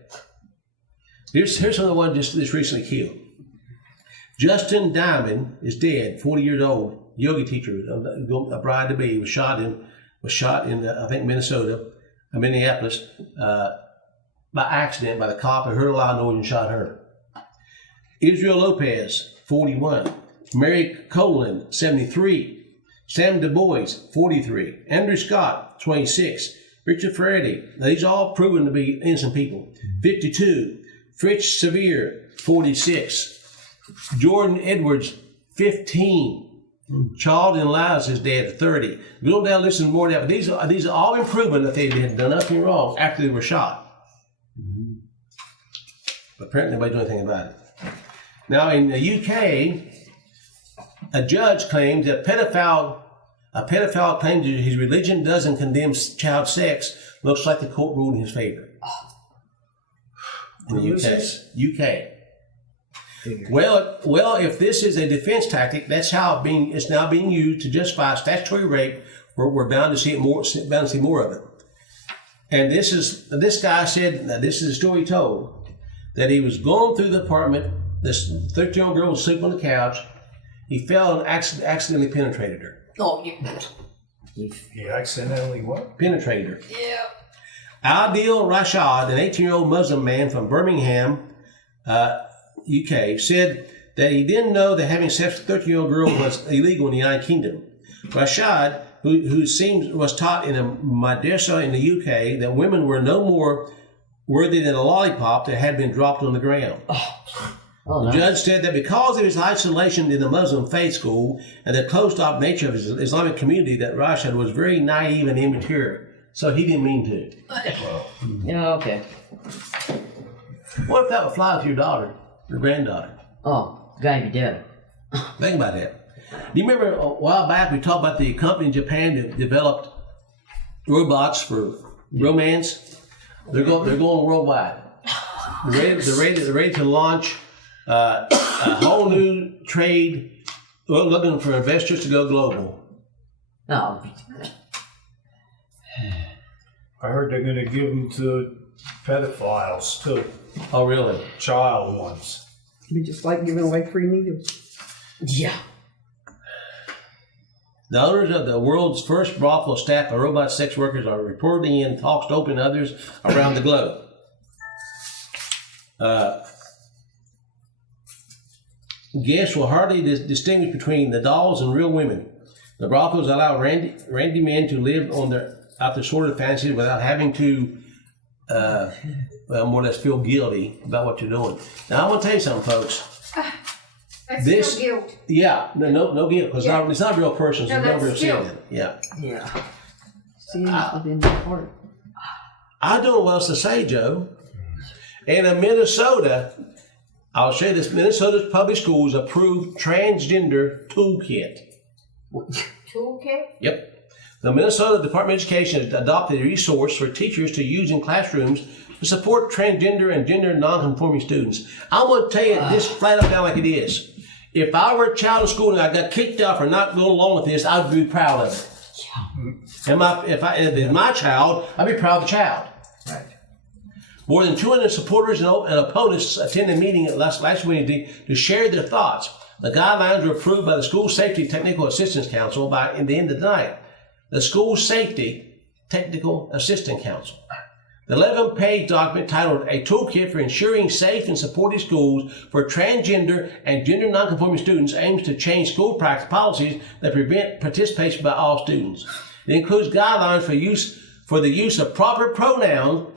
Here's another one just recently killed. Justin Diamond is dead, 40 years old, yoga teacher, a bride to be, was shot in I think Minneapolis, by accident by the cop who heard a loud noise and shot her. Israel Lopez, 41. Mary Colin, 73. Sam Du Bois, 43. Andrew Scott, 26. Richard Ferretti. Now, these are all proven to be innocent people. 52. Fritz Sevier, 46. Jordan Edwards, 15. Charles and Lyles is dead at 30. Go down, listen to more of that. But these are all been proven that they had done nothing wrong after they were shot. But apparently nobody did anything about it. Now in the UK, a judge claims that a pedophile claims that his religion doesn't condemn child sex. Looks like the court ruled in his favor. In the UK. Well, if this is a defense tactic, that's how it's now being used to justify statutory rape. We're bound to see it more. Bound to see more of it. And this guy said, now this is a story he told, that he was going through the apartment. This 13-year-old girl was asleep on the couch. He fell and accidentally penetrated her. Oh, He accidentally what? Penetrated her. yeah. Adil Rashad, an 18-year-old Muslim man from Birmingham, UK, said that he didn't know that having sex with a 13-year-old girl was illegal in the United Kingdom. Rashad, who was taught in a madrasa in the UK that women were no more worthy than a lollipop that had been dropped on the ground. The judge said that because of his isolation in the Muslim faith school and the closed-off nature of his Islamic community, that Rashad was very naive and immature. So he didn't mean to. Yeah, okay. What if that would fly with your daughter, your granddaughter? Oh, gotta be dead. Think about that. Do you remember a while back we talked about the company in Japan that developed robots for romance? They're going worldwide. They're ready to launch a whole new trade, looking for investors to go global. No. I heard they're going to give them to pedophiles too, Oh, really? child ones. We just like giving away free needles. Yeah. The owners of the world's first brothel staffed by robot sex workers are reporting in talks to open others around the globe. Guests will hardly distinguish between the dolls and real women. The brothels allow randy men to live out their sordid fantasies without having to, more or less feel guilty about what you're doing. Now, I want to tell you something, folks. That's still guilt. Yeah, no guilt, because it's not a real person, so No, it's not real that's guilt. sin. Yeah. Yeah. Sin within your heart. I don't know what else to say, Joe. And in Minnesota, I'll show you this. Minnesota's public schools approved transgender toolkit. Toolkit? Yep. The Minnesota Department of Education has adopted a resource for teachers to use in classrooms to support transgender and gender nonconforming students. I want to tell you this flat up down like it is. If I were a child in school and I got kicked out for not going along with this, I would be proud of it. Yeah. If it's my child, I'd be proud of the child. Right. More than 200 supporters and opponents attended a meeting last Wednesday to share their thoughts. The guidelines were approved by the School Safety Technical Assistance Council in the end of the night. The School Safety Technical Assistance Council. The 11-page document titled A Toolkit for Ensuring Safe and Supportive Schools for Transgender and Gender Nonconforming Students aims to change school practice policies that prevent participation by all students. It includes guidelines for the use of proper pronouns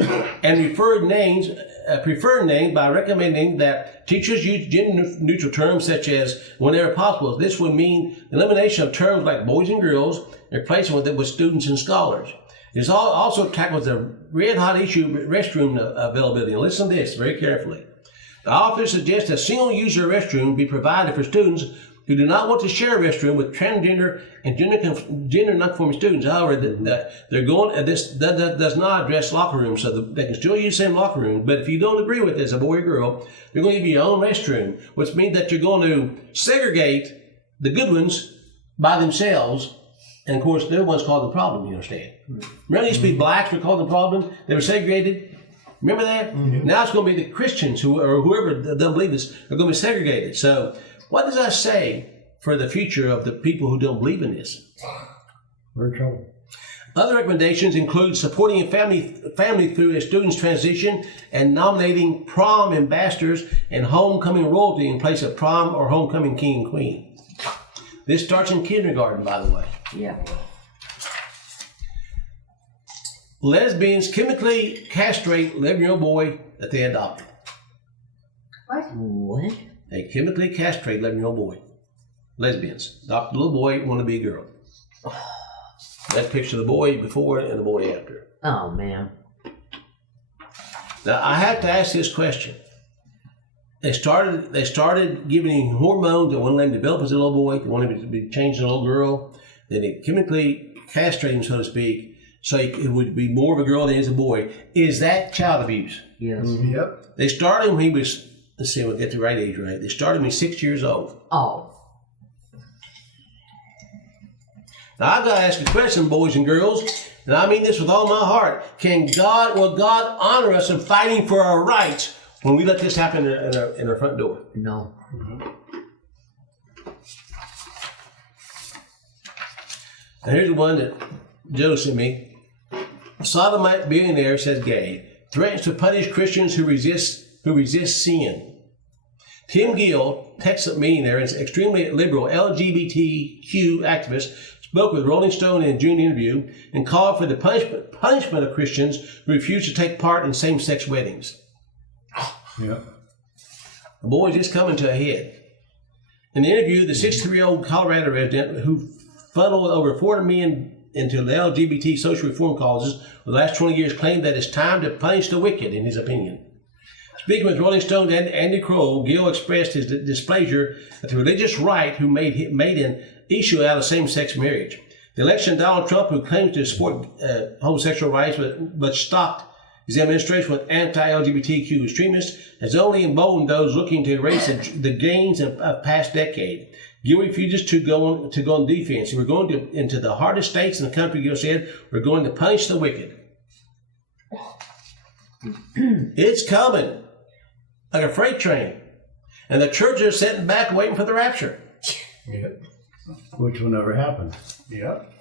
and preferred name by recommending that teachers use gender-neutral terms such as whenever possible. This would mean elimination of terms like boys and girls, replacing them with students and scholars. It also tackles the red-hot issue of restroom availability. And listen to this very carefully. The office suggests a single-user restroom be provided for students who do not want to share a restroom with transgender and gender nonconforming students. However, this does not address locker rooms, so they can still use the same locker room. But if you don't agree with it as a boy or girl, you're going to give you your own restroom, which means that you're going to segregate the good ones by themselves. And of course, they're the ones causing the problem, you understand. Remember, these be blacks were causing the problem? They were segregated. Remember that? Mm-hmm. Now it's going to be the Christians or whoever doesn't believe this are going to be segregated. So what does that say for the future of the people who don't believe in this? We're in trouble. Other recommendations include supporting a family through a student's transition and nominating prom ambassadors and homecoming royalty in place of prom or homecoming king and queen. This starts in kindergarten, by the way. Yeah. lesbians chemically castrate 11-year-old boy that they adopted. What? They chemically castrate 11-year-old boy. Lesbians. Adopt a little boy, want to be a girl. That's a picture of the boy before and the boy after. Oh, man. Now, I have to ask this question. They started giving him hormones that wouldn't let him develop as a little boy. They wanted him to be changed to a little girl. Then they chemically castrate him, so to speak, so it would be more of a girl than he is a boy. Is that child abuse? Yes. Yep. They started him when he was, let's see, we'll get the right age right. They started him when he was 6 years old. Oh. Now, I've got to ask a question, boys and girls, and I mean this with all my heart. Will God honor us in fighting for our rights when we let this happen in our front door? No. And here's the one that Joe sent me. A sodomite billionaire, says gay, threatens to punish Christians who resist sin. Tim Gill, Texas millionaire and extremely liberal LGBTQ activist, spoke with Rolling Stone in a June interview and called for the punishment of Christians who refuse to take part in same-sex weddings. Yep. The boy is just coming to a head. In the interview, the 63-year-old Colorado resident who funneled over $400 million into the LGBT social reform causes for the last 20 years claimed that it's time to punish the wicked, in his opinion. Speaking with Rolling Stone and Andy Kroll, Gill expressed his displeasure at the religious right who made an issue out of same-sex marriage. The election of Donald Trump, who claims to support homosexual rights but stopped his administration with anti-LGBTQ extremists, has only emboldened those looking to erase the gains of past decade. Gill refuses to go on defense. We're going into the hardest states in the country, Gill said. We're going to punish the wicked. It's coming like a freight train. And the churches are sitting back waiting for the rapture. Yep. Which will never happen. Yep.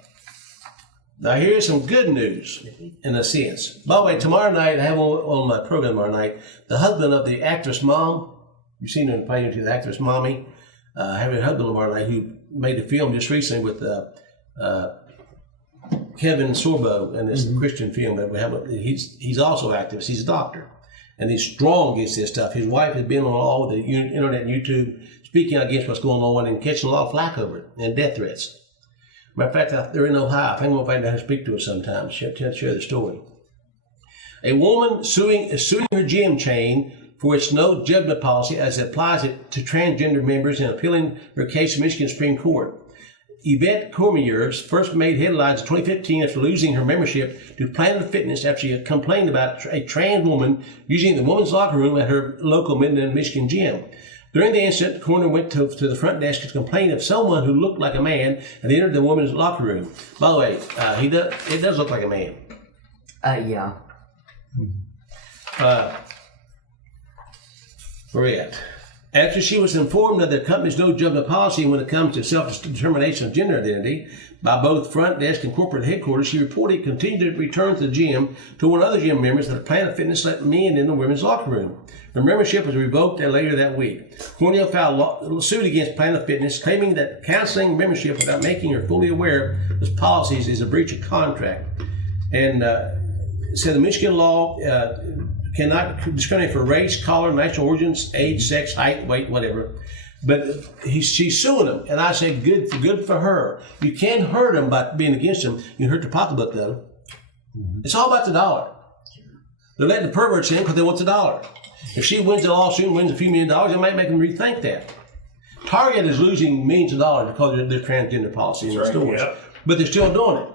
Now, here's some good news, in a sense. By the way, tomorrow night, I have on my program tomorrow night, the husband of the actress mom. You've seen him playing to the actress mommy. I have a husband tomorrow night who made a film just recently with Kevin Sorbo, and it's a Christian film that we have. He's also an activist. He's a doctor. And he's strong against this stuff. His wife has been on all the internet and YouTube speaking against what's going on and catching a lot of flack over it and death threats. Matter of fact, they're in Ohio. I think I'm going to find out how to speak to her sometime. She'll share the story. A woman is suing her gym chain for its no judgment policy as it applies it to transgender members and appealing her case to Michigan Supreme Court. Yvette Cormier first made headlines in 2015 after losing her membership to Planet Fitness after she complained about a trans woman using the women's locker room at her local Minden, Michigan gym. During the incident, Cormier went to the front desk to complain of someone who looked like a man and entered the women's locker room. By the way, it does look like a man. Yeah. Where are we at? After she was informed of the company's no judgment policy when it comes to self-determination of gender identity by both front desk and corporate headquarters, she reported continued to return to the gym to one other gym members that Planet Fitness let men in the women's locker room. Her membership was revoked later that week. Cornell filed a suit against Planet Fitness, claiming that canceling membership without making her fully aware of its policies is a breach of contract. And said the Michigan law cannot discriminate for race, color, national origins, age, sex, height, weight, whatever. But she's suing them, and I say good for her. You can't hurt them by being against them. You can hurt the pocketbook, though. It's all about the dollar. They're letting the perverts in because they want the dollar. If she wins the lawsuit and wins a few $1 million, it might make them rethink that. Target is losing millions of dollars because of their transgender policy in their stores. Yep. But they're still doing it.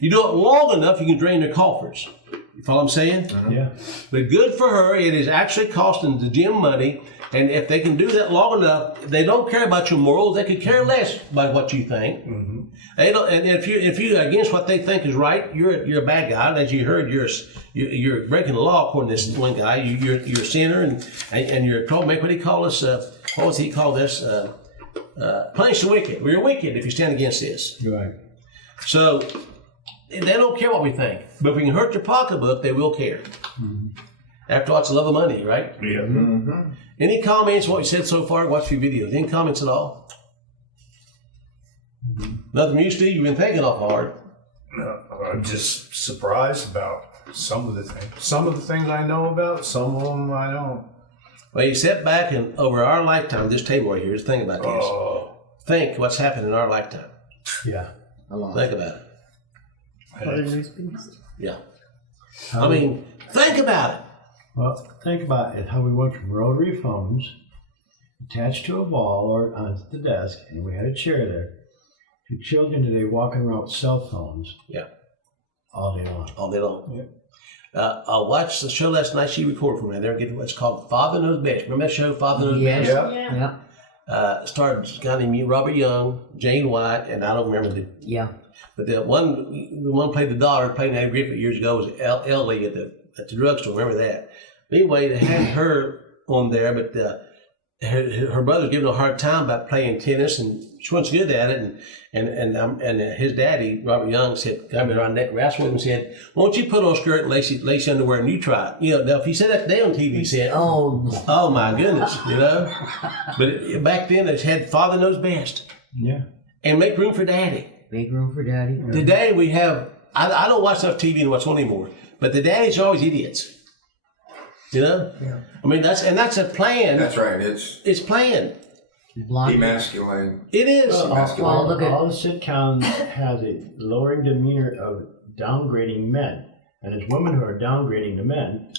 You do it long enough, you can drain their coffers. You follow what I'm saying? Yeah. But good for her. It is actually costing the gym money. And if they can do that long enough, they don't care about your morals. They could care less about what you think. Mm-hmm. They don't, and if you're against what they think is right, you're a bad guy. And as you heard, you're breaking the law according to this one guy. You're a sinner and you're a troublemaker. What did he call us? What was he called this? Punish the wicked. We're wicked if you stand against this. Right. So they don't care what we think. But if we can hurt your pocketbook, they will care. Mm-hmm. After all, it's the love of money, right? Yeah. Mm-hmm. Any comments on what we said so far? Watch a few videos. Any comments at all? Mm-hmm. Nothing from you, Steve? You've been thinking awful hard. No, I'm just surprised about Some of the things I know about, some of them I don't. Well, you sit back and over our lifetime, this table right here, just think about this. Think what's happened in our lifetime. Yeah. A lot. Think about it. Other news beast. Yeah. I mean, think about it. Well, think about it, how we went from rotary phones attached to a wall or onto the desk, and we had a chair there, to children today walking around with cell phones. Yeah. All day long. All day long. I watched the show last night. She recorded for me. They're getting what's called Father Knows Best. Remember that show, Father Knows Yeah. Best? Yeah. Starred a guy named Robert Young, Jane White, and I don't remember Yeah. but the one played the daughter, played Anne Griffith years ago, was Ellie at the drugstore. Remember that? But anyway, they had her on there, but her brother was giving her a hard time about playing tennis, and she wasn't good at it. And his daddy, Robert Young, said, got me around the neck, wrestled with him, and said, "Why don't you put on a skirt and lacy underwear and you try it?" You know, now if he said that today on TV, he said, "Oh my goodness," you know. But back then, it had Father Knows Best. Yeah. And make room for Daddy. Make room for Daddy. Today we have, I don't watch enough TV to watch one anymore, but the daddies are always idiots. You know? Yeah. I mean, that's a plan. That's right. It's planned. Blonde. Demasculating. It is. Well, look at all the sitcoms has a lowering demeanor of downgrading men, and it's women who are downgrading the men,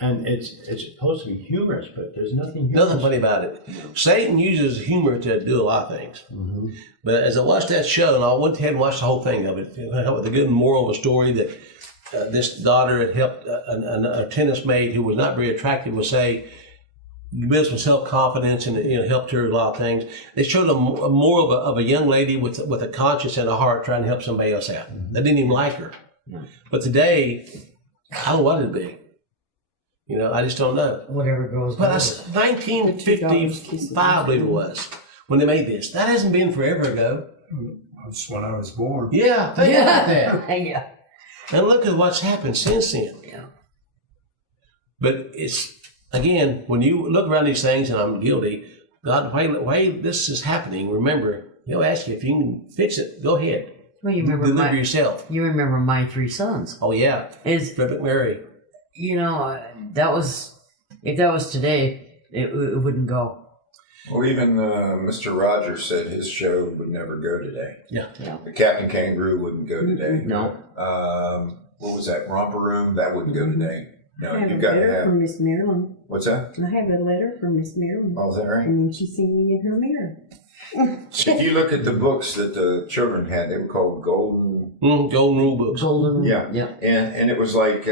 and it's supposed to be humorous, but there's nothing humorous. Nothing funny about it. Satan uses humor to do a lot of things. Mm-hmm. But as I watched that show, and I went ahead and watched the whole thing of it, with a good moral of the story that this daughter had helped a tennis mate who was not very attractive would say, you build some self-confidence and helped her a lot of things. They showed a moral of a young lady with a conscience and a heart trying to help somebody else out. They didn't even like her. But today, I don't know what it'd be. I just don't know. whatever goes. But that's 1955, I believe it was, when they made this. That hasn't been forever ago. That's when I was born. Yeah, think about that. Yeah. And look at what's happened since then. Yeah. But it's, again, when you look around these things, and I'm guilty, God, why this is happening, remember, He'll ask you if you can fix it. Go ahead. Well, you remember Deliver yourself. You remember my three sons. Oh, yeah. Frederick Mary. That was, if that was today, it wouldn't go. Well, even Mr. Rogers said his show would never go today. Yeah. The Captain Kangaroo wouldn't go today. No. What was that? Romper Room? That wouldn't go today. No, I have you've a got to letter have. from Miss Marilyn. What's that? I have a letter from Miss Marilyn. Oh, is that right? And then she seen me in her mirror. If you look at the books that the children had, they were called Golden. Golden Rule books. Golden. Yeah. Yeah. And it was like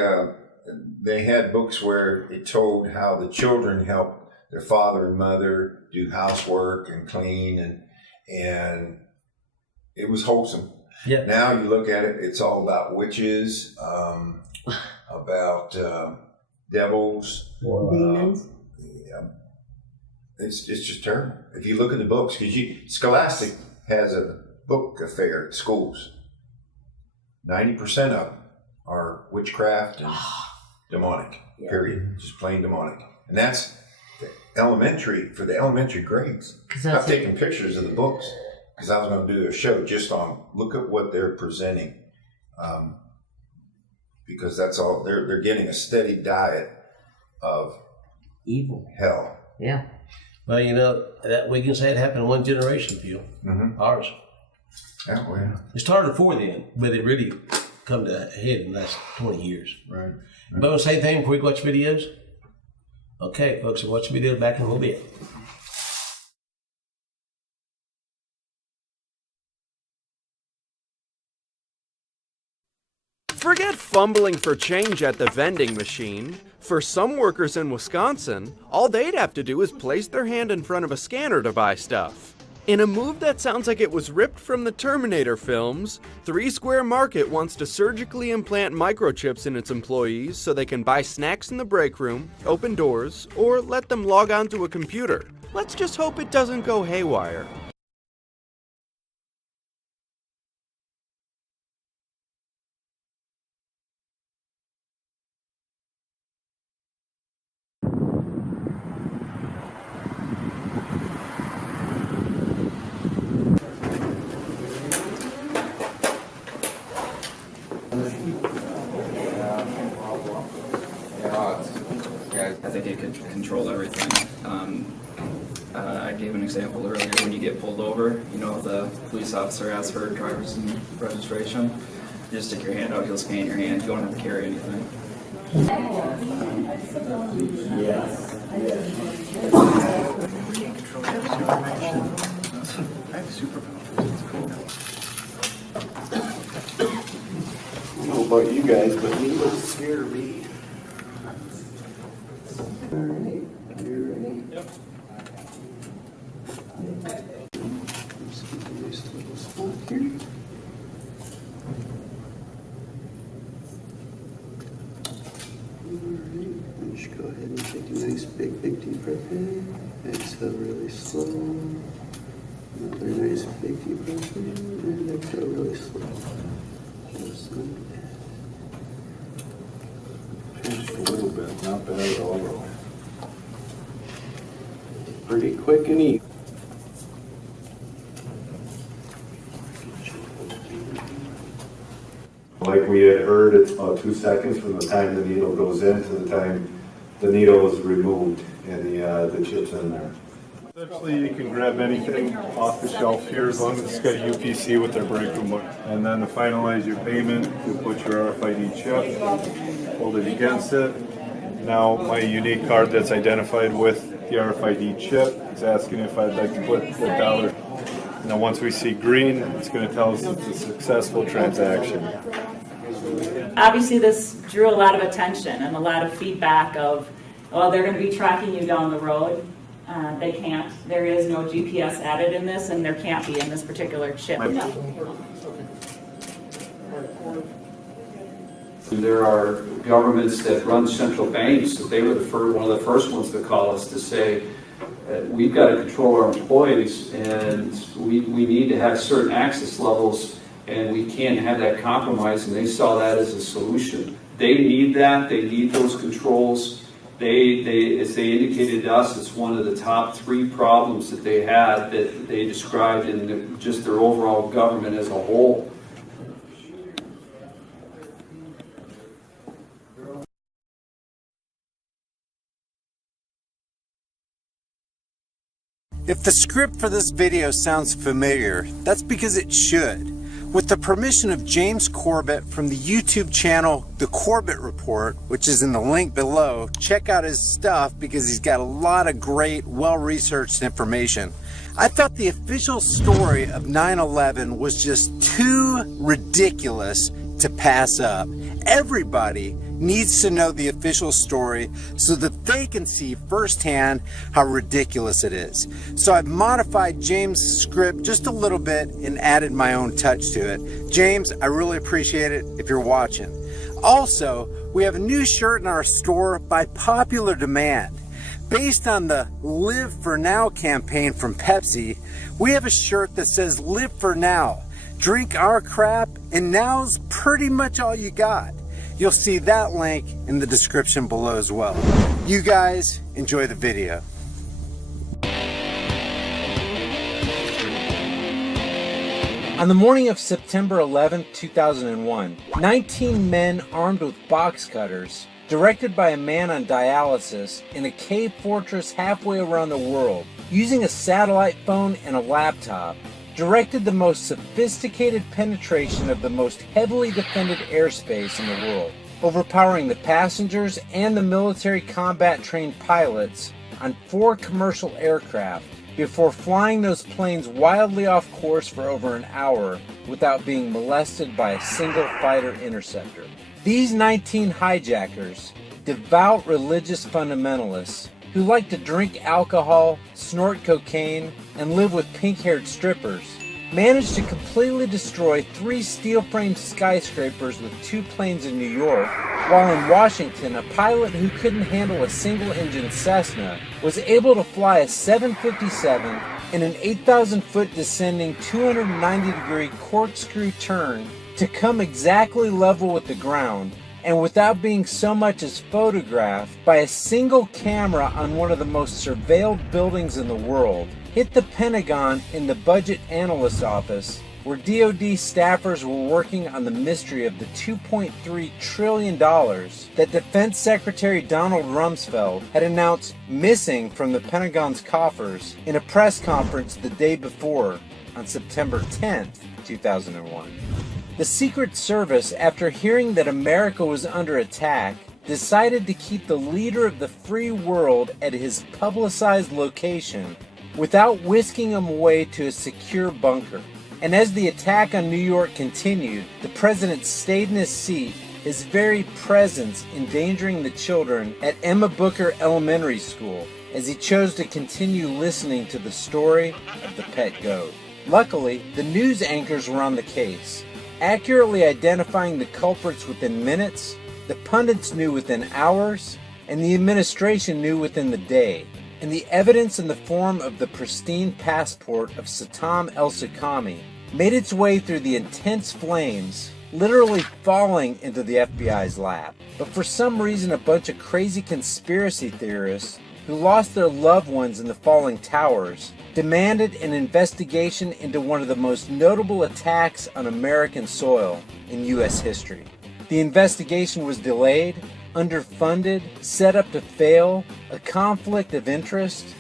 they had books where it told how the children helped their father and mother do housework and clean, and it was wholesome. Yeah. Now you look at it, it's all about witches, about devils. Demons. It's just terrible. If you look at the books, because Scholastic has a book affair at schools. 90% of them are witchcraft and demonic. Yeah. Period. Just plain demonic. And that's for the elementary grades. I've taken pictures of the books because I was going to do a show just on look at what they're presenting, because that's all they're getting a steady diet of Evil. hell. Yeah. Well, that we can say it happened in one generation, Phil. Mm-hmm. Ours. Yeah, well, yeah. It started before then, but it really come to a head in the last 20 years. Right. But want to say anything before we watch videos? Okay, folks, we'll watch the video back in a little bit. Forget fumbling for change at the vending machine. For some workers in Wisconsin, all they'd have to do is place their hand in front of a scanner to buy stuff. In a move that sounds like it was ripped from the Terminator films, 3 Square Market wants to surgically implant microchips in its employees so they can buy snacks in the break room, open doors, or let them log onto a computer. Let's just hope it doesn't go haywire. think it could control everything. I gave an example earlier. When you get pulled over, you know, the police officer asks for driver's registration. You just stick your hand out, he'll scan your hand. You don't have to carry anything. I have superpowers. It's cool. I don't know about you guys, but he would scare me. Alright, you ready? Yep. Just keep a nice little spot here. Alright, just go ahead and take a nice big deep breath in. Exhale really slow. Another nice big deep breath in. And exhale really slow. Just like that. Just a little bit, not bad at all though. Pretty quick and easy. Like we had heard, it's about 2 seconds from the time the needle goes in to the time the needle is removed and the chip's in there. Essentially, you can grab anything off the shelf here as long as it's got UPC with their breakroom book. And then to finalize your payment, you put your RFID chip, hold it against it. Now my unique card that's identified with the RFID chip is asking if I'd like to put the dollar. Now once we see green, it's going to tell us it's a successful transaction. Obviously this drew a lot of attention and a lot of feedback of, well, they're going to be tracking you down the road. They can't. There is no GPS added in this, and there can't be in this particular chip. There are governments that run central banks that they were one of the first ones to call us to say, we've got to control our employees, and we need to have certain access levels, and we can't have that compromise, and they saw that as a solution. They need that. They need those controls. They, as they indicated to us, it's one of the top 3 problems that they had that they described in just their overall government as a whole. If the script for this video sounds familiar, that's because it should. With the permission of James Corbett from the YouTube channel The Corbett Report, which is in the link below, check out his stuff because he's got a lot of great, well-researched information. I thought the official story of 9/11 was just too ridiculous to pass up. Everybody needs to know the official story so that they can see firsthand how ridiculous it is. So I've modified James' script just a little bit and added my own touch to it. James, I really appreciate it if you're watching. Also, we have a new shirt in our store by popular demand. Based on the Live for Now campaign from Pepsi, we have a shirt that says Live for Now. Drink our crap, and now's pretty much all you got. You'll see that link in the description below as well. You guys enjoy the video. On the morning of September 11, 2001, 19 men armed with box cutters, directed by a man on dialysis in a cave fortress halfway around the world, using a satellite phone and a laptop, directed the most sophisticated penetration of the most heavily defended airspace in the world, overpowering the passengers and the military combat trained pilots on 4 commercial aircraft before flying those planes wildly off course for over an hour without being molested by a single fighter interceptor. These 19 hijackers, devout religious fundamentalists who like to drink alcohol, snort cocaine, and live with pink-haired strippers, managed to completely destroy 3 steel-framed skyscrapers with 2 planes in New York, while in Washington, a pilot who couldn't handle a single-engine Cessna was able to fly a 757 in an 8,000-foot descending 290-degree corkscrew turn to come exactly level with the ground, and without being so much as photographed by a single camera on one of the most surveilled buildings in the world, hit the Pentagon in the budget analyst office where DoD staffers were working on the mystery of the $2.3 trillion that Defense Secretary Donald Rumsfeld had announced missing from the Pentagon's coffers in a press conference the day before on September 10th, 2001. The Secret Service, after hearing that America was under attack, decided to keep the leader of the free world at his publicized location without whisking him away to a secure bunker. And as the attack on New York continued, the president stayed in his seat, his very presence endangering the children at Emma Booker Elementary School, as he chose to continue listening to the story of the pet goat. Luckily, the news anchors were on the case, accurately identifying the culprits within minutes. The pundits knew within hours, and the administration knew within the day. And the evidence in the form of the pristine passport of Satam el-Sakami made its way through the intense flames, literally falling into the FBI's lap. But for some reason, a bunch of crazy conspiracy theorists who lost their loved ones in the falling towers demanded an investigation into one of the most notable attacks on American soil in U.S. history. The investigation was delayed, underfunded, set up to fail, a conflict of interest,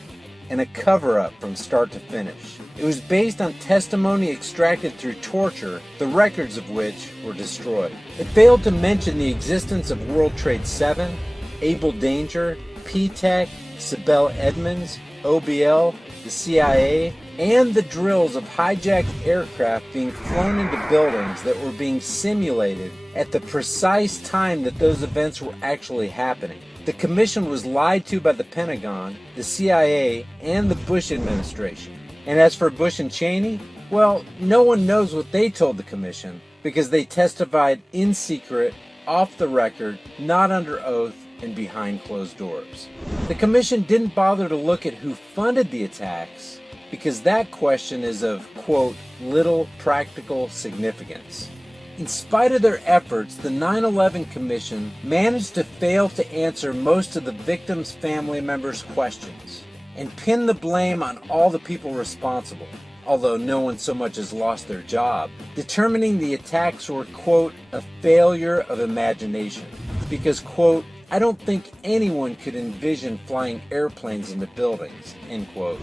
and a cover-up from start to finish. It was based on testimony extracted through torture, the records of which were destroyed. It failed to mention the existence of World Trade 7, Able Danger, P-Tech, Sibel Edmonds, OBL, the CIA, and the drills of hijacked aircraft being flown into buildings that were being simulated at the precise time that those events were actually happening. The commission was lied to by the Pentagon, the CIA, and the Bush administration. And as for Bush and Cheney, well, no one knows what they told the commission because they testified in secret, off the record, not under oath, and behind closed doors. The commission didn't bother to look at who funded the attacks because that question is of, quote, little practical significance. In spite of their efforts, the 9/11 Commission managed to fail to answer most of the victims' family members' questions and pin the blame on all the people responsible, although no one so much as lost their job, determining the attacks were, quote, a failure of imagination because, quote, I don't think anyone could envision flying airplanes into buildings, end quote,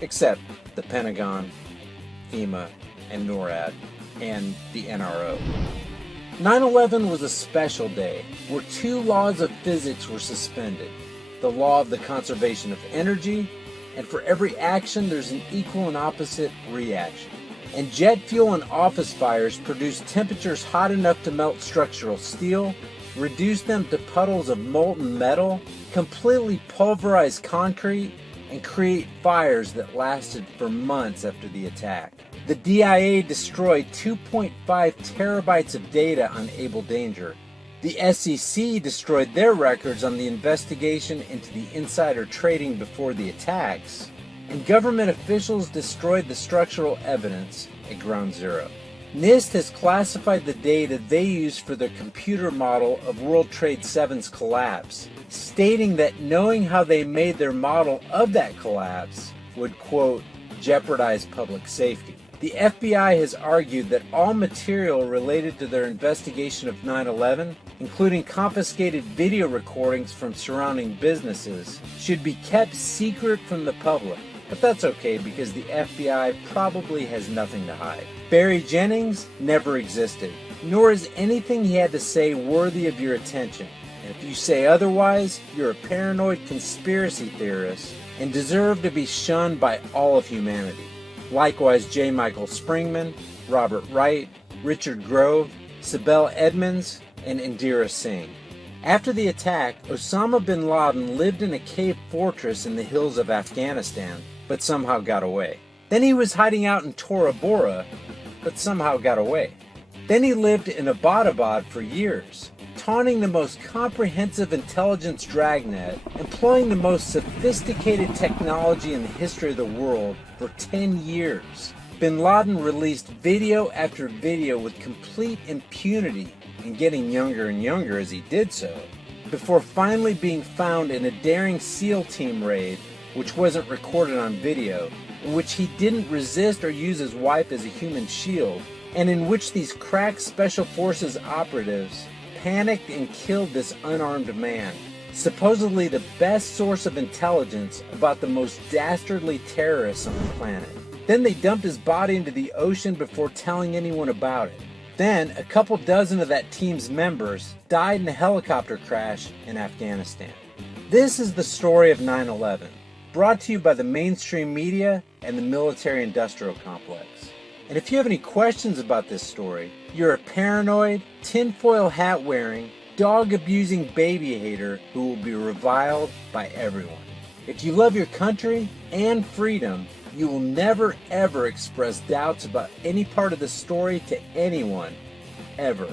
except the Pentagon, FEMA, and NORAD, and the NRO. 9/11 was a special day where two laws of physics were suspended. The law of the conservation of energy, and for every action there's an equal and opposite reaction. And jet fuel and office fires produce temperatures hot enough to melt structural steel, reduce them to puddles of molten metal, completely pulverize concrete, and create fires that lasted for months after the attack. The DIA destroyed 2.5 terabytes of data on Able Danger. The SEC destroyed their records on the investigation into the insider trading before the attacks, and government officials destroyed the structural evidence at Ground Zero. NIST has classified the data they used for their computer model of World Trade 7's collapse, stating that knowing how they made their model of that collapse would, quote, jeopardize public safety. The FBI has argued that all material related to their investigation of 9/11, including confiscated video recordings from surrounding businesses, should be kept secret from the public. But that's okay because the FBI probably has nothing to hide. Barry Jennings never existed, nor is anything he had to say worthy of your attention. And if you say otherwise, you're a paranoid conspiracy theorist and deserve to be shunned by all of humanity. Likewise, J. Michael Springman, Robert Wright, Richard Grove, Sibel Edmonds, and Indira Singh. After the attack, Osama bin Laden lived in a cave fortress in the hills of Afghanistan, but somehow got away. Then he was hiding out in Tora Bora, but somehow got away. Then he lived in Abbottabad for years, taunting the most comprehensive intelligence dragnet, employing the most sophisticated technology in the history of the world for 10 years. Bin Laden released video after video with complete impunity and getting younger and younger as he did so, before finally being found in a daring SEAL team raid, which wasn't recorded on video, in which he didn't resist or use his wife as a human shield, and in which these crack Special Forces operatives panicked and killed this unarmed man, supposedly the best source of intelligence about the most dastardly terrorists on the planet. Then they dumped his body into the ocean before telling anyone about it. Then, a couple dozen of that team's members died in a helicopter crash in Afghanistan. This is the story of 9/11, brought to you by the mainstream media and the military-industrial complex. And if you have any questions about this story, you're a paranoid, tinfoil hat-wearing, dog-abusing baby hater who will be reviled by everyone. If you love your country and freedom, you will never ever express doubts about any part of the story to anyone, ever.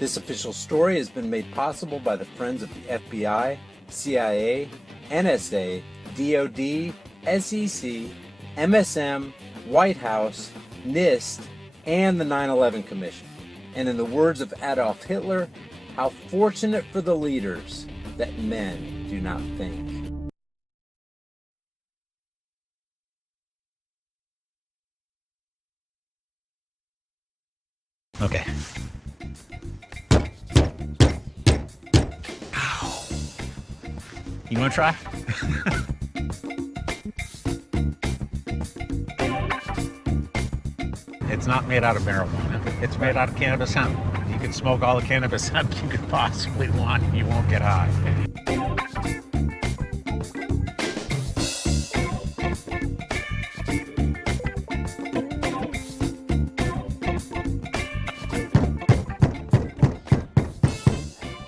This official story has been made possible by the friends of the FBI, CIA, NSA, DOD, SEC, MSM, White House, NIST, and the 9/11 Commission. And in the words of Adolf Hitler, how fortunate for the leaders that men do not think. Okay. Ow. You want to try? It's not made out of marijuana. It's made out of cannabis hemp. You can smoke all the cannabis hemp you could possibly want and you won't get high.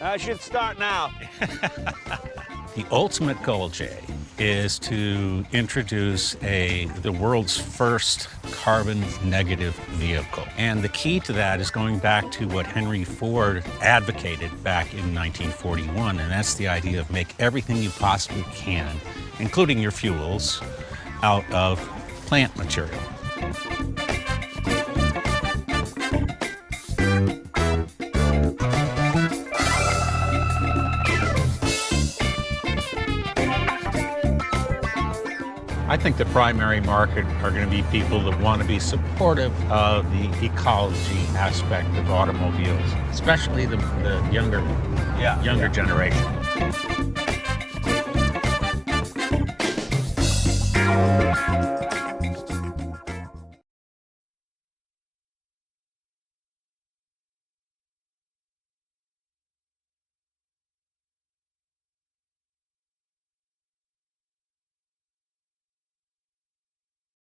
I should start now. The ultimate goal, Jay, is to introduce the world's first carbon negative vehicle. And the key to that is going back to what Henry Ford advocated back in 1941, and that's the idea of make everything you possibly can, including your fuels, out of plant material. I think the primary market are going to be people that want to be supportive of the ecology aspect of automobiles, especially the younger generation.